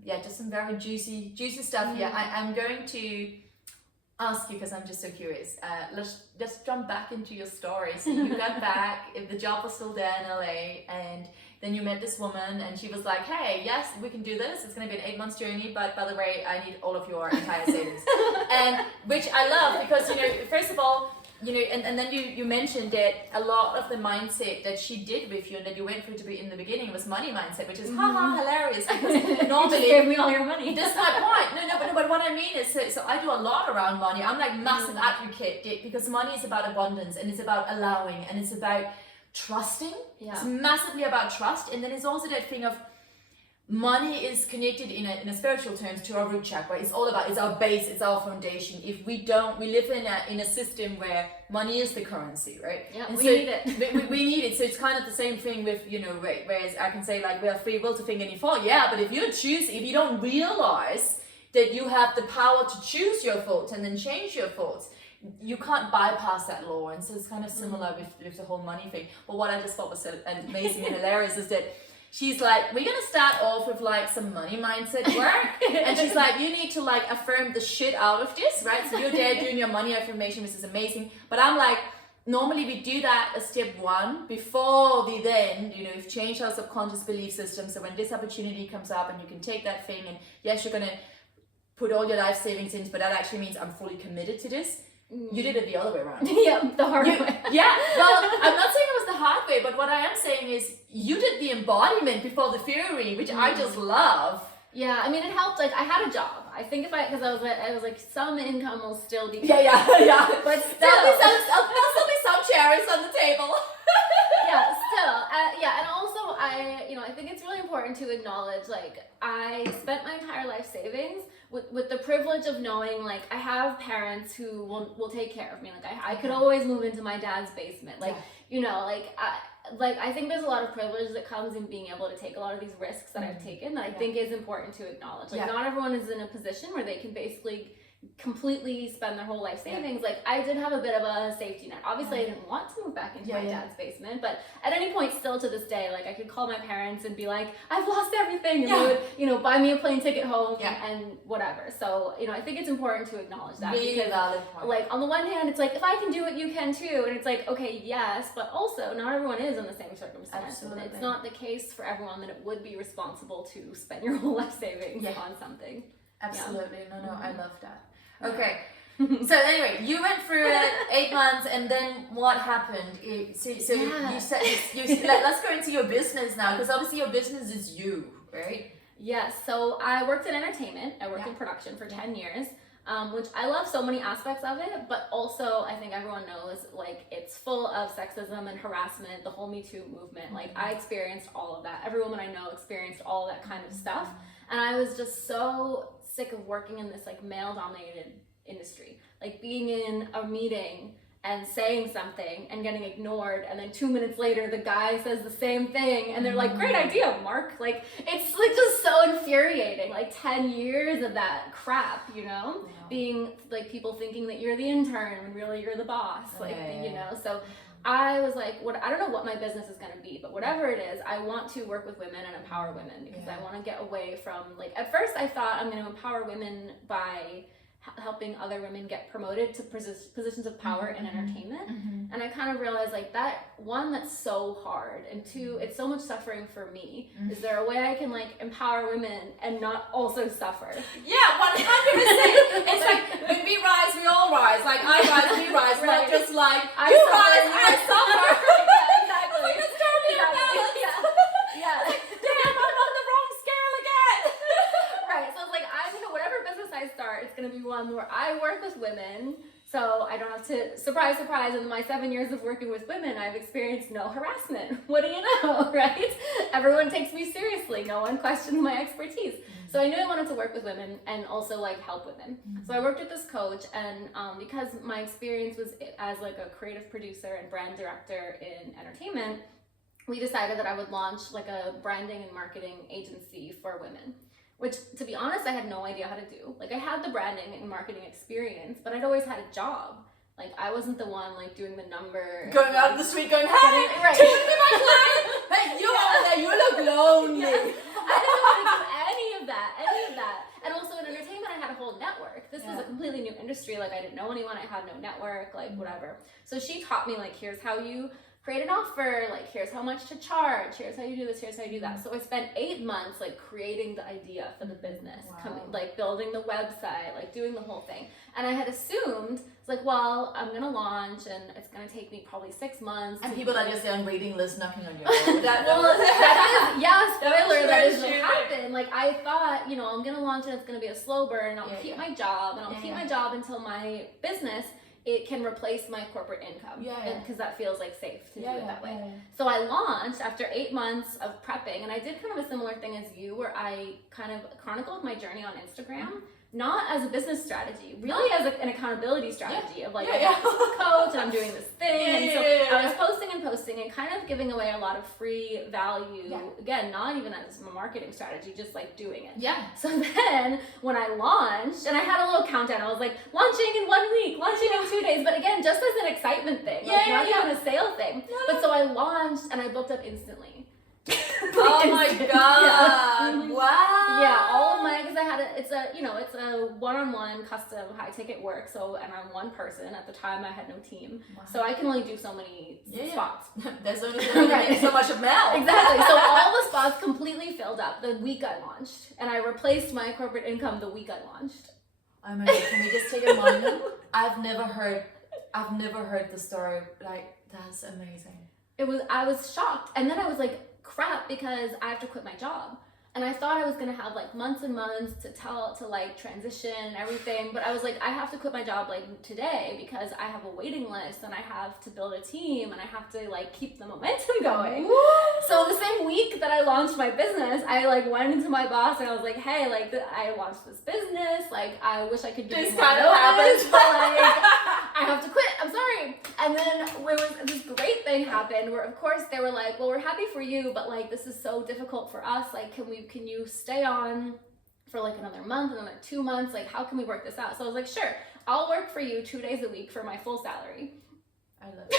yeah, just some very juicy stuff here. I'm going to ask you, because I'm just so curious, let's just jump back into your story. So you got back, if the job was still there in LA, and then you met this woman and she was like, hey, yes, we can do this, it's going to be an 8 months journey, but by the way, I need all of your entire savings. And which I love, because first of all, and then you mentioned that a lot of the mindset that she did with you and that you went through to be in the beginning was money mindset, which is hilarious, because normally you gave me all your money. That's my point. No, but what I mean is, so I do a lot around money. I'm like massive advocate, because money is about abundance, and it's about allowing, and it's about trusting. It's massively about trust. And then it's also that thing of money is connected in a spiritual terms to our root chakra. It's all about, it's our base, it's our foundation. If we live in a system where money is the currency, right? Yeah, and we so need it. we need it. So it's kind of the same thing with, whereas I can say like we have free will to think any thought. Yeah, but if you don't realize that you have the power to choose your thoughts and then change your thoughts, you can't bypass that law. And so it's kind of similar with the whole money thing. But what I just thought was so amazing and hilarious is that she's like, we're gonna start off with like some money mindset work. And she's like, you need to like affirm the shit out of this, right? So you're there doing your money affirmation, which is amazing. But I'm like, normally we do that as step one before we then, we've changed our subconscious belief system. So when this opportunity comes up and you can take that thing and yes, you're gonna put all your life savings in, but that actually means I'm fully committed to this. You did it the other way around. Yeah, the hard way. Yeah, well, I'm not saying it was the hard way, but what I am saying is you did the embodiment before the theory, which I just love. Yeah, I mean, it helped. Like, I had a job. I think because I was like, some income will still be. Yeah. But still. There'll still be some cherries on the table. Yeah, still. And also, I think it's really important to acknowledge, like, I spent my entire life savings with the privilege of knowing, like, I have parents who will take care of me. Like, I could always move into my dad's basement. Like, I think there's a lot of privilege that comes in being able to take a lot of these risks that I've taken that I think is important to acknowledge. Like, not everyone is in a position where they can basically completely spend their whole life savings. Like, I did have a bit of a safety net. Obviously, I didn't want to move back into my dad's basement, but at any point, still to this day, like, I could call my parents and be like, I've lost everything, and they would, buy me a plane ticket home and whatever. So, I think it's important to acknowledge that. Really because, valid point. like, on the one hand, it's like, if I can do it, you can too. And it's like, okay, yes, but also not everyone is in the same circumstance. Absolutely. And it's not the case for everyone that it would be responsible to spend your whole life savings on something. Absolutely. No, I love that. Okay. So anyway, you went through it 8 months, and then what happened? You said let's go into your business now, because obviously your business is you, right? Yes. So I worked in entertainment. I worked in production for 10 years, which I love so many aspects of it, but also I think everyone knows, like, it's full of sexism and harassment, the whole Me Too movement. Like, I experienced all of that. Every woman I know experienced all of that kind of stuff. And I was just so sick of working in this, like, male-dominated industry. Like, being in a meeting and saying something and getting ignored, and then 2 minutes later the guy says the same thing and they're like, great idea, Mark. Like, it's like just so infuriating. Like, 10 years of that crap, being like, people thinking that you're the intern when really you're the boss. Like, so I was like, I don't know what my business is going to be, but whatever it is, I want to work with women and empower women, because I want to get away from, like, at first I thought I'm going to empower women by helping other women get promoted to positions of power in entertainment. And I kind of realized like that, one, that's so hard, and two, it's so much suffering for me. Is there a way I can like empower women and not also suffer? Yeah, 100%. It's like when we rise, we all rise. Like I rise, we rise. Not just like I you suffer, rise, I suffer. Yeah, exactly. It's totally unbalanced. Yeah. Damn, I'm on the wrong scale again. Right. So it's like I'm gonna, whatever business I start, it's gonna be one where I work with women. So I don't have to, surprise, in my 7 years of working with women, I've experienced no harassment. What do you know, right? Everyone takes me seriously. No one questions my expertise. So I knew I wanted to work with women and also like help women. So I worked with this coach, and because my experience was as like a creative producer and brand director in entertainment, we decided that I would launch like a branding and marketing agency for women. Which, to be honest, I had no idea how to do. Like, I had the branding and marketing experience, but I'd always had a job. Like, I wasn't the one, like, doing the number. Going out of the street going, hey, right. to my client. Hey, you over there, you look lonely. Yeah. I didn't know how to do any of that. And also in entertainment, I had a whole network. This was a completely new industry. Like, I didn't know anyone. I had no network, like, whatever. So she taught me, like, here's how you create an offer, like here's how much to charge, here's how you do this, here's how you do that. So I spent 8 months like creating the idea for the business, like building the website, like doing the whole thing. And I had assumed, it's like, well, I'm gonna launch and it's gonna take me probably 6 months. And people are just on waiting list knocking on your door. Spoiler, that is what happened. Like I thought, you know, I'm gonna launch and it's gonna be a slow burn and I'll keep my job and I'll keep my job until my business, it can replace my corporate income, because that feels like safe to do it that way. So I launched after 8 months of prepping, and I did kind of a similar thing as you, where I kind of chronicled my journey on Instagram, not as a business strategy, really as an accountability strategy of like, I'm a coach and I'm doing this thing. I was posting and kind of giving away a lot of free value. Again, not even as a marketing strategy, just like doing it. So then when I launched, and I had a little countdown, I was like, launching in 1 week, launching in 2 days, but again, just as an excitement thing, like not even a sale thing. But so I launched and I booked up instantly. Oh my god! Wow! Yeah, all of my, because I had it's a one-on-one custom high ticket work. So, and I'm one person at the time. I had no team, so I can only do so many spots. There's only so much of Mel. Exactly. So all the spots completely filled up the week I launched, and I replaced my corporate income the week I launched. Oh my god! Can we just take a moment? I've never heard the story. Like, that's amazing. I was shocked, and then I was like, crap, because I have to quit my job. And I thought I was gonna have like months and months to like transition and everything, but I was like, I have to quit my job like today because I have a waiting list and I have to build a team and I have to like keep the momentum going. So the same week that I launched my business, I like went into my boss and I was like, hey, like I launched this business, like I wish I could give you more notice, but like I have to quit, I'm sorry. And then this great thing happened where of course they were like, well, we're happy for you, but like this is so difficult for us, like can you stay on for like another month, another 2 months, like how can we work this out? So I was like, sure, I'll work for you 2 days a week for my full salary. I love it.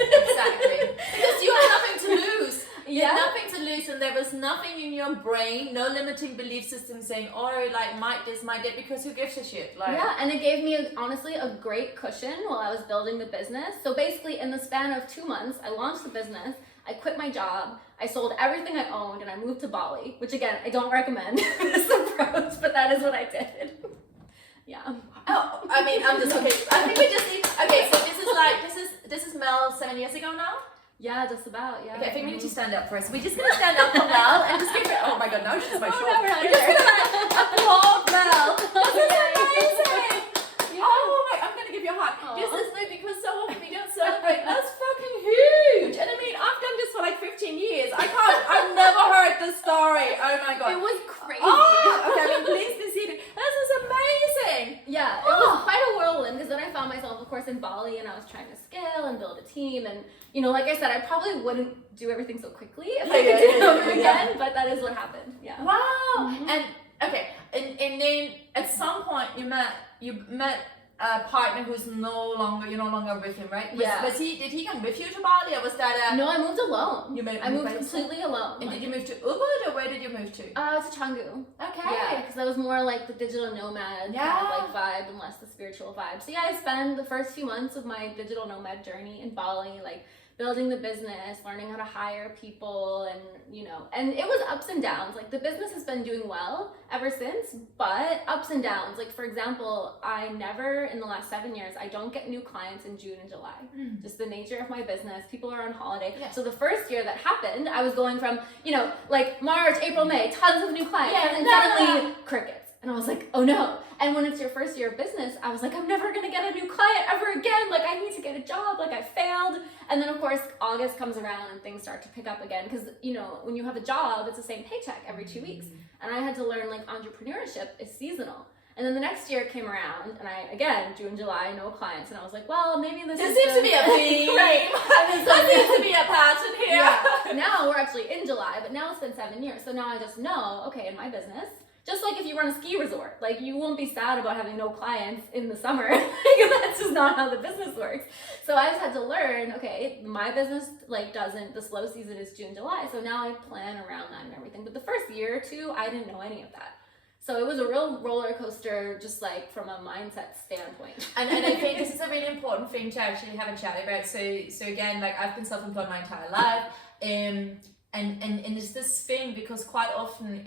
Exactly. Because you had nothing to lose. You had nothing to lose, and there was nothing in your brain, no limiting belief system saying, oh, like, might this, might that, because who gives a shit? Like, yeah, and it gave me, honestly, a great cushion while I was building the business. So basically, in the span of 2 months, I launched the business, I quit my job, I sold everything I owned, and I moved to Bali, which again, I don't recommend this approach, but that is what I did. Yeah. Oh, I mean, I'm just, okay, I think we just need, okay, so this is Mel 7 years ago now? Yeah, just about, yeah. Okay, I think we need to stand up first. We're just gonna stand up for Mel and just give it, oh my god, now she's my shoulder. We're just gonna applaud Mel. This is amazing. Oh my, I'm gonna give you a hug. This is like, because so often we don't celebrate. That's fucking huge. And I mean, I've done this for like 15 years. I've never heard this story. Oh my god. It was crazy. Oh, okay, I mean, please concede it. This is amazing. Yeah, it was quite a whirlwind because then I found myself, of course, in Bali and I was trying to scale and build a team. And, you know, like I said, I probably wouldn't do everything so quickly if I could do it over again, but that is what happened. Yeah. Wow. Mm-hmm. And, okay, and then at some point you met a partner who's you're no longer with him, right? Did he come with you to Bali, or was that No, I moved alone. I moved completely alone. And did you move to Ubud, or where did you move to? To Canggu. Okay. Yeah, because I was more like the digital nomad kind of like vibe and less the spiritual vibe. So yeah, I spent the first few months of my digital nomad journey in Bali, like building the business, learning how to hire people, and and it was ups and downs. Like the business has been doing well ever since, but ups and downs. Like for example, I never in the last 7 years, I don't get new clients in June and July. Just the nature of my business. People are on holiday. So the first year that happened, I was going from, like March, April, May, tons of new clients, and then suddenly crickets. And I was like, oh no. And when it's your first year of business, I was like, I'm never gonna get a new client ever again. Like I need to get a job, like I failed. And then of course, August comes around and things start to pick up again. Because when you have a job, it's the same paycheck every 2 weeks. And I had to learn like entrepreneurship is seasonal. And then the next year came around and again, June, July, no clients. And I was like, well, maybe this seems to be a theme. Right. There seems to be a pattern here. Yeah. Now we're actually in July, but now it's been 7 years. So now I just know, okay, in my business, just like if you run a ski resort, like you won't be sad about having no clients in the summer because that's just not how the business works. So I just had to learn, okay, my business the slow season is June, July. So now I plan around that and everything. But the first year or two, I didn't know any of that. So it was a real roller coaster, just like from a mindset standpoint. And I think this is a really important thing to actually have a chat about. So again, like I've been self-employed my entire life. And it's this thing because quite often,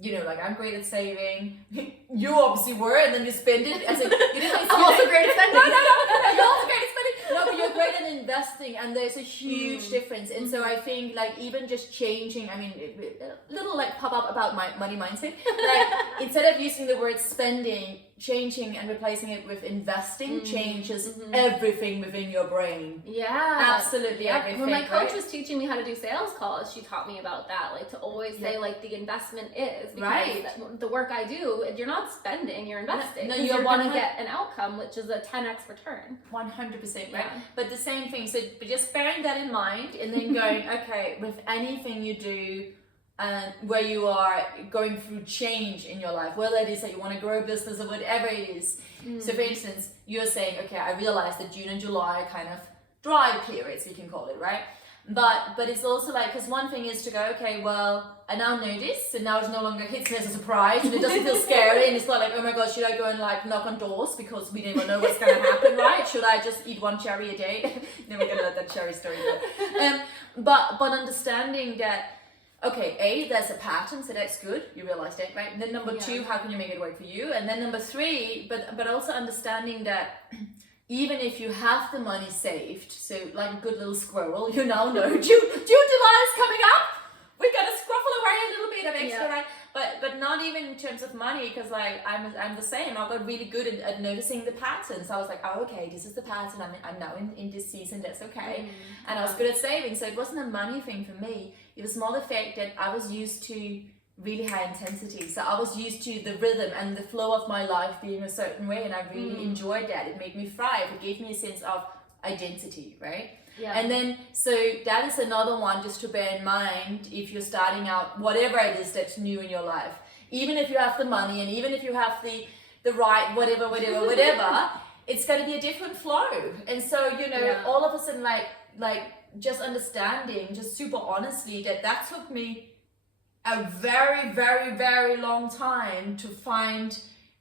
like I'm great at saving. You obviously were, and then you spend it. As you didn't. I'm also great at spending. No, you're also great at spending. No, but you're great at investing, and there's a huge difference. And so I think like even just changing. I mean, a little like pop up about my money mindset. Like instead of using the word spending, changing and replacing it with investing changes everything within your brain. Yeah, absolutely everything. When my coach was teaching me how to do sales calls, she taught me about that, like to always say like the investment is because the work I do, you're not spending, you're investing. No, you want to get an outcome, which is a 10x return. 100%, right? Yeah. But the same thing. So, but just bearing that in mind, and then going, okay, with anything you do. Where you are going through change in your life, whether it is that you want to grow a business or whatever it is. So for instance, you're saying, okay, I realize that June and July are kind of dry periods, you can call it, right? But it's also like, because one thing is to go, okay, well, I now know this, and now it no longer hits me as a surprise, and it doesn't feel scary, and it's not like, oh my god, should I go and like knock on doors because we never know what's going to happen, right? Should I just eat one cherry a day? Never gonna let that cherry story go. But understanding that, okay, there's a pattern, so that's good. You realize that, right? And then number two, how can you make it work for you? And then number three, but also understanding that even if you have the money saved, so like a good little squirrel, you now know June, July is coming up. We're gonna scruffle away a little bit of extra, right? But not even in terms of money, because like I'm the same. I got really good at noticing the patterns. I was like, oh, okay, this is the pattern. I'm now in this season. That's okay. And I was good at saving, so it wasn't a money thing for me. It was more the fact that I was used to really high intensity. So I was used to the rhythm and the flow of my life being a certain way, and I really enjoyed that. It made me thrive. It gave me a sense of identity, right? Yeah. And then, so that is another one just to bear in mind if you're starting out, whatever it is that's new in your life. Even if you have the money and even if you have the right, whatever, it's going to be a different flow. And so, all of a sudden, like just understanding, just super honestly, that took me a very, very, very long time to find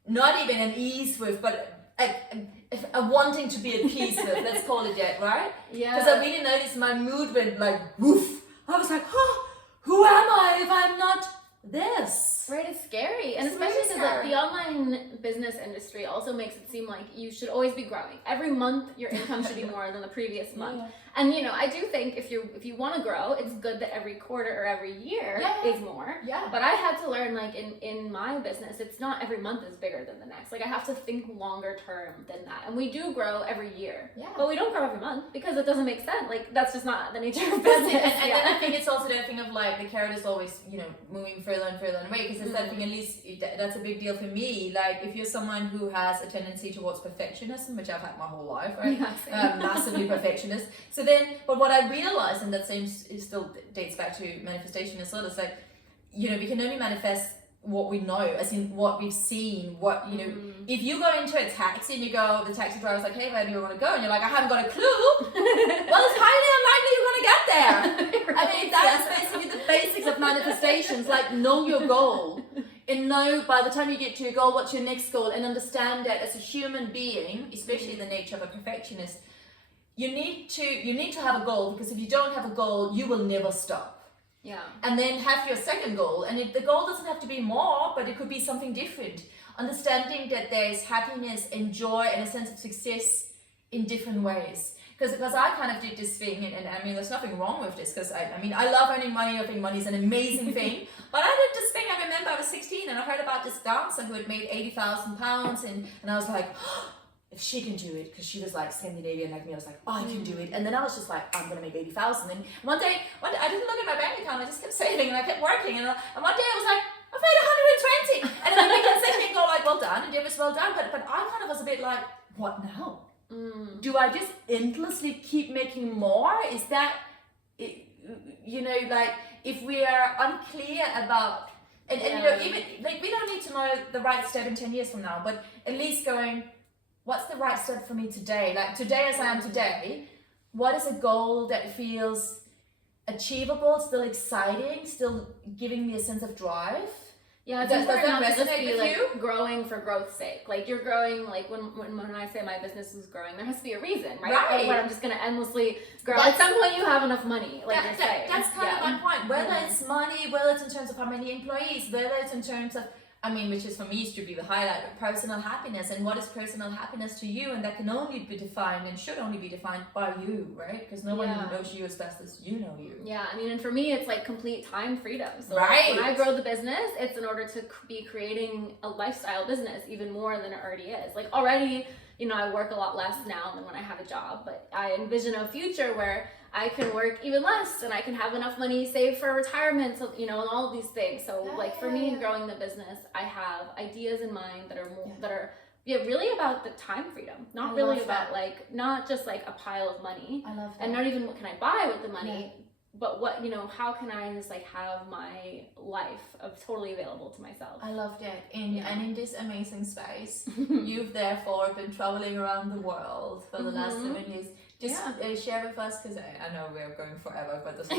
not even an ease with, but a wanting to be at peace with, let's call it that, right? Yeah. Because I really noticed my mood went like woof. I was like, oh, who am I if I'm not this? Right, it's scary. And especially because the online business industry also makes it seem like you should always be growing. Every month your income should be more than the previous month. Yeah. And I do think if you want to grow, it's good that every quarter or every year is more. Yeah. But I had to learn, like in my business, it's not every month is bigger than the next. Like I have to think longer term than that. And we do grow every year. Yeah. But we don't grow every month because it doesn't make sense. Like that's just not the nature of business. And then I think it's also that thing of like the carrot is always, moving further and further away, because it's that thing, at least that's a big deal for me. Like if you're someone who has a tendency towards perfectionism, which I've had my whole life, right? Yeah, massively perfectionist. So then, but what I realized, and that it still dates back to manifestation as well, is like, we can only manifest what we know, as in what we've seen, if you go into a taxi and the taxi driver's like, hey, where do you want to go? And you're like, I haven't got a clue. Well, it's highly unlikely you're going to get there. Right. I mean, that is basically the basics of manifestations, like know your goal and know by the time you get to your goal, what's your next goal, and understand that as a human being, especially the nature of a perfectionist, you need to have a goal, because if you don't have a goal, you will never stop. Yeah. And then have your second goal, and the goal doesn't have to be more, but it could be something different. Understanding that there's happiness and joy and a sense of success in different ways. Because I kind of did this thing, and I mean, there's nothing wrong with this, because I mean, I love earning money. I think money is an amazing thing. But I did this thing, I remember I was 16, and I heard about this dancer who had made £80,000, and I was like, oh, if she can do it, because she was like Scandinavian like me, I was like, oh, I can do it. And then I was just like, I'm gonna make 80,000. And one day I didn't look at my bank account, I just kept saving, and I kept working, and one day I was like, I've made 120. And then we can sit here and go like, well done, and it was well done. But I kind of was a bit like, what now? Do I just endlessly keep making more? Is that, you know, like, if we are unclear about, and you know, even like, we don't need to know the right step in 10 years from now, but at least going, what's the right step for me today? Like, today as I am today, what is a goal that feels achievable, still exciting, still giving me a sense of drive? Yeah, it's important not to just be like growing for growth's sake. Like, you're growing, like when I say my business is growing, there has to be a reason, right? Right. Where I'm just gonna endlessly grow. At some point you have enough money, like you're saying. That's kind of my point. Whether it's money, whether it's in terms of how many employees, whether it's in terms of, I mean, which is for me should be the highlight of personal happiness, and what is personal happiness to you, and that can only be defined and should only be defined by you, right? Because no one knows you as best as you know you. Yeah, I mean, and for me, it's like complete time freedom. So right. When I grow the business, it's in order to be creating a lifestyle business even more than it already is. Like, already, you know, I work a lot less now than when I have a job, but I envision a future where I can work even less and I can have enough money saved for retirement, so, you know, and all of these things. So like for me, growing the business, I have ideas in mind that are more, that are really about the time freedom, not really about like, not just like a pile of money. I love that. And not even what can I buy with the money, but what, you know, how can I just like have my life of totally available to myself? I love that. And in this amazing space, you've therefore been traveling around the world for the last 7 years. Just share with us, because I know we're going forever, but this I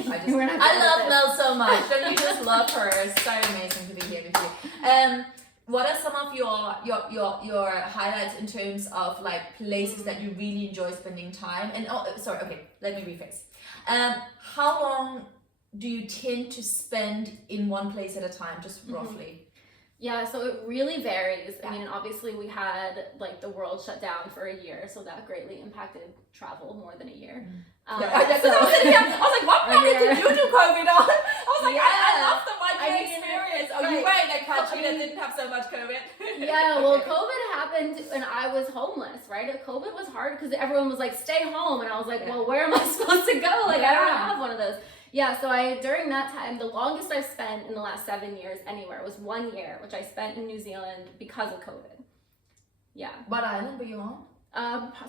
love Mel so much. Don't you just love her? It's so amazing to be here with you. What are some of your highlights in terms of like places that you really enjoy spending time? And let me rephrase. How long do you tend to spend in one place at a time, just roughly? Yeah, so it really varies. I mean, obviously we had like the world shut down for a year, so that greatly impacted travel more than a year. I was like, what planet did you do COVID on? I was like, I love the 1 year experience. Oh, you were in a country that didn't have so much COVID. Yeah, well, COVID happened and I was homeless, right? COVID was hard because everyone was like, stay home. And I was like, well, where am I supposed to go? Like, I don't have one of those. Yeah, so during that time, the longest I've spent in the last 7 years anywhere was 1 year, which I spent in New Zealand because of COVID. Yeah. What island were you on?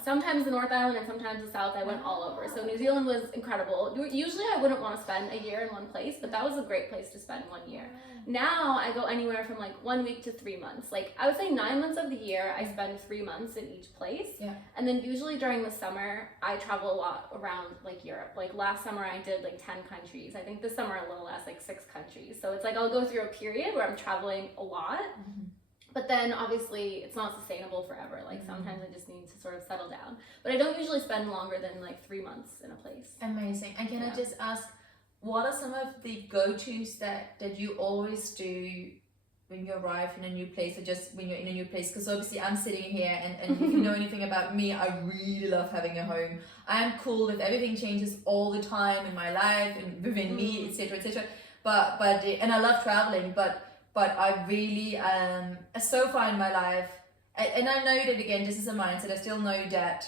Sometimes the North Island and sometimes the South. I went all over. So New Zealand was incredible. Usually I wouldn't want to spend a year in one place, but that was a great place to spend 1 year. Now I go anywhere from like 1 week to 3 months. Like I would say 9 months of the year, I spend 3 months in each place. Yeah. And then usually during the summer, I travel a lot around like Europe. Like last summer I did like 10 countries. I think this summer a little less, like 6 countries. So it's like I'll go through a period where I'm traveling a lot. But then obviously it's not sustainable forever. Like sometimes I just need to sort of settle down. But I don't usually spend longer than like 3 months in a place. Amazing. And can I just ask, what are some of the go-tos that you always do when you arrive in a new place, or just when you're in a new place? Because obviously I'm sitting here and if you know anything about me, I really love having a home. I'm cool if everything changes all the time in my life and within me, etc., etc. But and I love traveling, but I really, so far in my life, and I know that again, this is a mindset, I still know that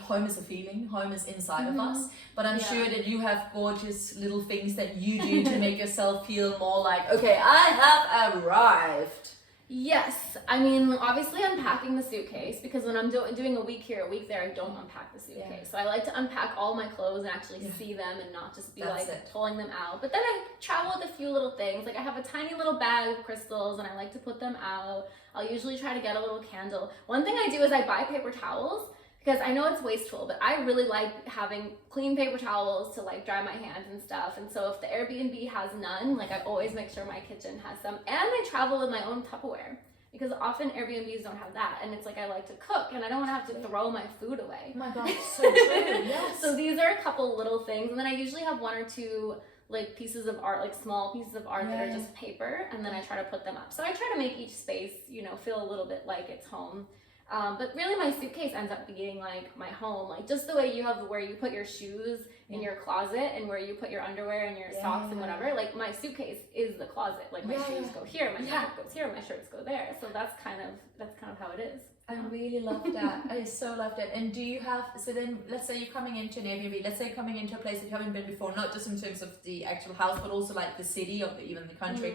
home is a feeling, home is inside of us, but I'm sure that you have gorgeous little things that you do to make yourself feel more like, okay, I have arrived. Yes, I mean, obviously unpacking the suitcase, because when I'm doing a week here, a week there, I don't unpack the suitcase. So I like to unpack all my clothes and actually see them and not just be pulling them out. But then I travel with a few little things. Like I have a tiny little bag of crystals and I like to put them out. I'll usually try to get a little candle. One thing I do is I buy paper towels, because I know it's wasteful, but I really like having clean paper towels to like dry my hands and stuff. And so if the Airbnb has none, like I always make sure my kitchen has some. And I travel with my own Tupperware, because often Airbnbs don't have that. And it's like I like to cook and I don't want to have to throw my food away. Oh my God, so true. Yes. So these are a couple little things. And then I usually have one or two like pieces of art, like small pieces of art that are just paper, and then I try to put them up. So I try to make each space, you know, feel a little bit like it's home. But really my suitcase ends up being like my home, like just the way you have where you put your shoes in your closet and where you put your underwear and your socks and whatever, like my suitcase is the closet. Like my shoes go here, my jacket goes here, my shirts go there. So that's kind of how it is. I really love that. I so love that. And do you have, so then let's say you're coming into an Airbnb, let's say coming into a place that you haven't been before, not just in terms of the actual house, but also like the city or even the country.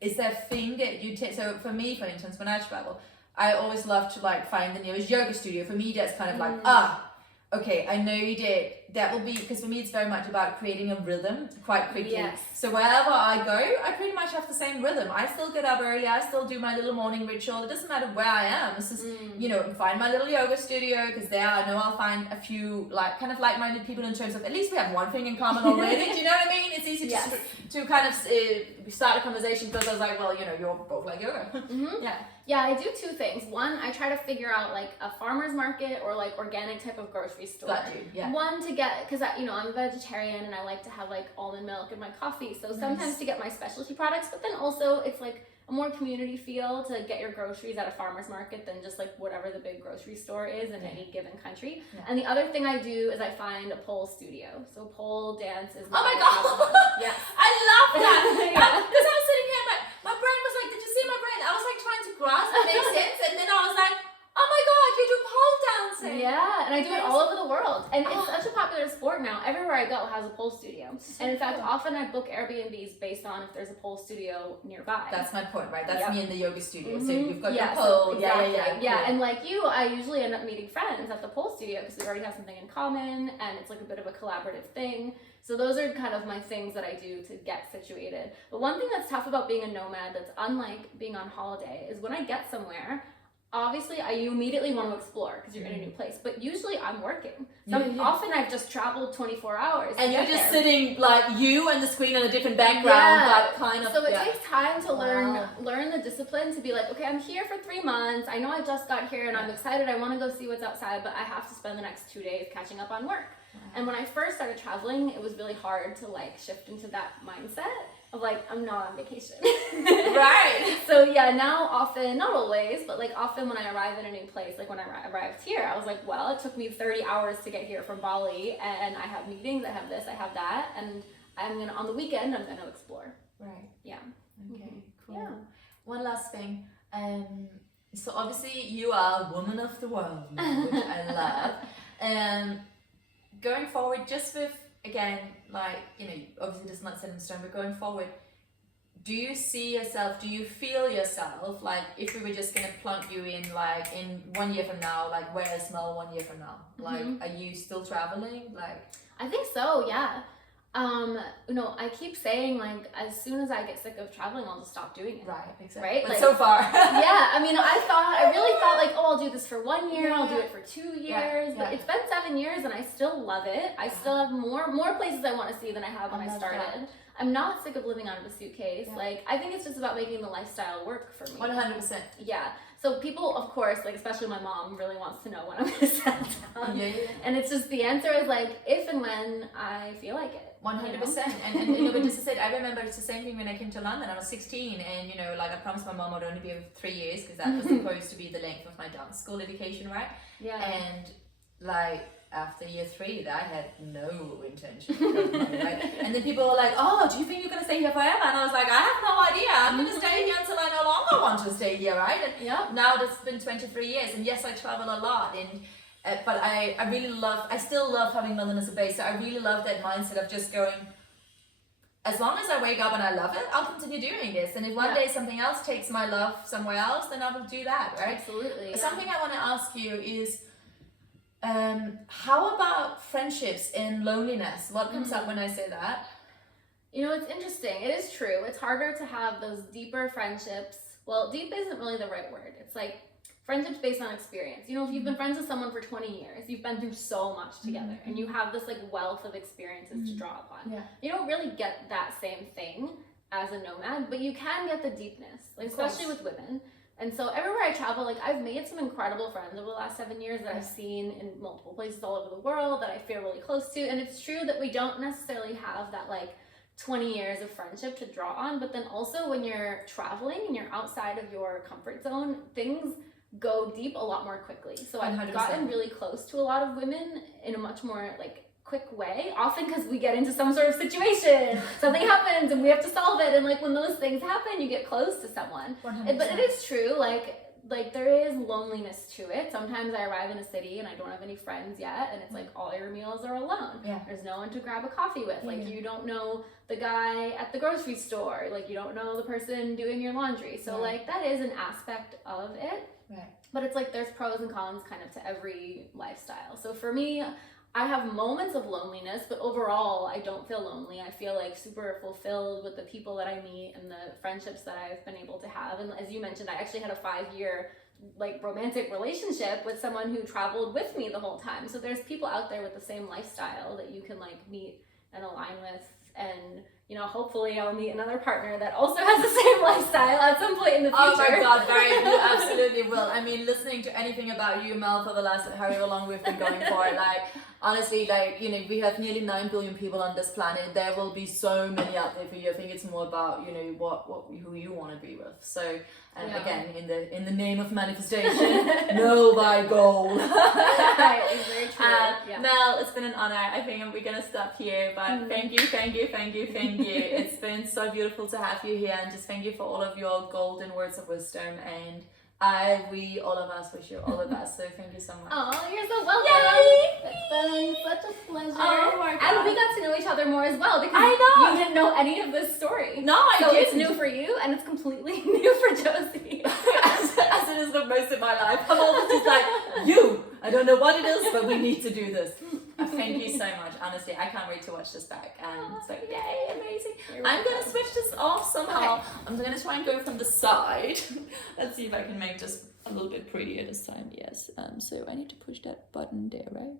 Is there a thing that you take? So for me, for instance, when I travel, I always love to like find the nearest yoga studio. For me, that's kind of like, okay, I know you did. That will be, because for me, it's very much about creating a rhythm quite quickly. Yes. So wherever I go, I pretty much have the same rhythm. I still get up early. I still do my little morning ritual. It doesn't matter where I am. It's just, you know, find my little yoga studio, because there I know I'll find a few like kind of like-minded people in terms of at least we have one thing in common already. Do you know what I mean? It's easy to kind of start a conversation, because I was like, well, you know, you're both like yoga. Yeah, I do two things. One, I try to figure out like a farmer's market or like organic type of grocery store. Got you, yeah. One to get, because you know, I'm a vegetarian and I like to have like almond milk in my coffee. So sometimes to get my specialty products, but then also it's like a more community feel to get your groceries at a farmer's market than just like whatever the big grocery store is in any given country. And the other thing I do is I find a pole studio. So pole dance is oh my God. Yes. I love that. Because I was sitting here, my brain was like, did you see my brain? I was like trying to grasp it makes sense, and then I was like, oh my God, you do pole dancing. Yeah, and I do it all over the world. And it's such a popular sport now. Everywhere I go has a pole studio. And in fact, often I book Airbnbs based on if there's a pole studio nearby. That's my point, right? That's me in the yoga studio. So Mm-hmm. you've got your pole. Exactly. Yeah, and like you, I usually end up meeting friends at the pole studio because we already have something in common and it's like a bit of a collaborative thing. So those are kind of my things that I do to get situated. But one thing that's tough about being a nomad that's unlike being on holiday is when I get somewhere, obviously you immediately want to explore because you're in a new place, but usually I'm working. Often I've just traveled 24 hours and you're just sitting like you and the screen on a different background, but kind of. So it takes time to learn the discipline to be like, okay, I'm here for 3 months, I know I just got here and I'm excited, I want to go see what's outside, but I have to spend the next 2 days catching up on work. And when I first started traveling, it was really hard to like shift into that mindset of like, I'm not on vacation. Right. So yeah, now often, not always, but like often when I arrive in a new place, like when I arrived here, I was like, well, it took me 30 hours to get here from Bali and I have meetings, I have this, I have that. And on the weekend, I'm gonna explore. Right. Yeah. Okay, cool. Yeah. One last thing. So obviously you are a woman of the world, which I love. Going forward, just with, again, like, you know, obviously this is not set in stone, but going forward, do you see yourself, do you feel yourself, like, if we were just going to plunk you in, like, in 1 year from now, like, where is Mel 1 year from now? Like, are you still traveling? Like, I think so, yeah. You know, I keep saying like as soon as I get sick of traveling, I'll just stop doing it. Right, exactly. Right? But like, so far. Yeah, I mean, I really thought like, oh, I'll do this for 1 year, I'll do it for 2 years, but it's been 7 years and I still love it. I still have more places I want to see than I had when I started. That. I'm not sick of living out of a suitcase. Like, I think it's just about making the lifestyle work for me. 100%. Yeah. So people, of course, like especially my mom, really wants to know when I'm going to settle down. Yeah. And it's just, the answer is like, if and when I feel like it. 100%. And you know, but just to say, I remember it's the same thing when I came to London. I was 16 and, you know, like I promised my mom I'd only be here for 3 years because that was supposed to be the length of my dance school education, right? Yeah. And like, after year 3, I had no intention of going home, right? And then people were like, oh, do you think you're going to stay here forever? And I was like, I have no idea. I'm going to stay here until I no longer want to stay here, right? And now it's been 23 years. And yes, I travel a lot. And but I still love having London as a base. So I really love that mindset of just going, as long as I wake up and I love it, I'll continue doing this. And if one day something else takes my love somewhere else, then I will do that, right? Absolutely. Something I want to ask you is, how about friendships in loneliness? What comes up when I say that? You know, it's interesting. It is true. It's harder to have those deeper friendships. Well, deep isn't really the right word. It's like friendships based on experience. You know, if you've been friends with someone for 20 years, you've been through so much together, and you have this like wealth of experiences to draw upon. Yeah. You don't really get that same thing as a nomad, but you can get the deepness, like especially with women. And so everywhere I travel, like I've made some incredible friends over the last 7 years that I've seen in multiple places all over the world that I feel really close to. And it's true that we don't necessarily have that like 20 years of friendship to draw on, but then also when you're traveling and you're outside of your comfort zone, things go deep a lot more quickly. So I've 100%. gotten really close to a lot of women in a much more like quick way, often because we get into some sort of situation, something happens and we have to solve it, and like when those things happen you get close to someone. 100%. But it is true, like there is loneliness to it. Sometimes I arrive in a city and I don't have any friends yet, and it's like all your meals are alone. Yeah. There's no one to grab a coffee with. Like you don't know the guy at the grocery store, like you don't know the person doing your laundry. So like that is an aspect of it. Right. But it's like there's pros and cons kind of to every lifestyle. So for me, I have moments of loneliness, but overall I don't feel lonely. I feel like super fulfilled with the people that I meet and the friendships that I've been able to have. And as you mentioned, I actually had a 5-year like romantic relationship with someone who traveled with me the whole time. So there's people out there with the same lifestyle that you can like meet and align with. And you know, hopefully I'll meet another partner that also has the same lifestyle at some point in the future. Oh my God, Barry, you absolutely will. I mean, listening to anything about you, Mel, for the last however long we've been going for, like, honestly, like, you know, we have nearly 9 billion people on this planet. There will be so many out there for you. I think it's more about, you know, who you want to be with. So, and again, in the name of manifestation, know thy goal. Right, it's very true. Mel, it's been an honor. I think we're gonna stop here, but thank you. It's been so beautiful to have you here, and just thank you for all of your golden words of wisdom, and all of us wish you all the best, so thank you so much. Oh, you're so welcome. It's been such a pleasure. Oh my God. And we got to know each other more as well, because I know. you didn't know any of this story. No, I so didn't. it's new for you, and it's completely new for Josie. as it is for most of my life. I'm always just like, I don't know what it is, but we need to do this. Thank you so much. Honestly, I can't wait to watch this back. And it's like, yay, amazing. I'm going to switch this off somehow. Okay. I'm going to try and go from the side. Let's see if I can make this a little bit prettier this time. Yes. So I need to push that button there, right?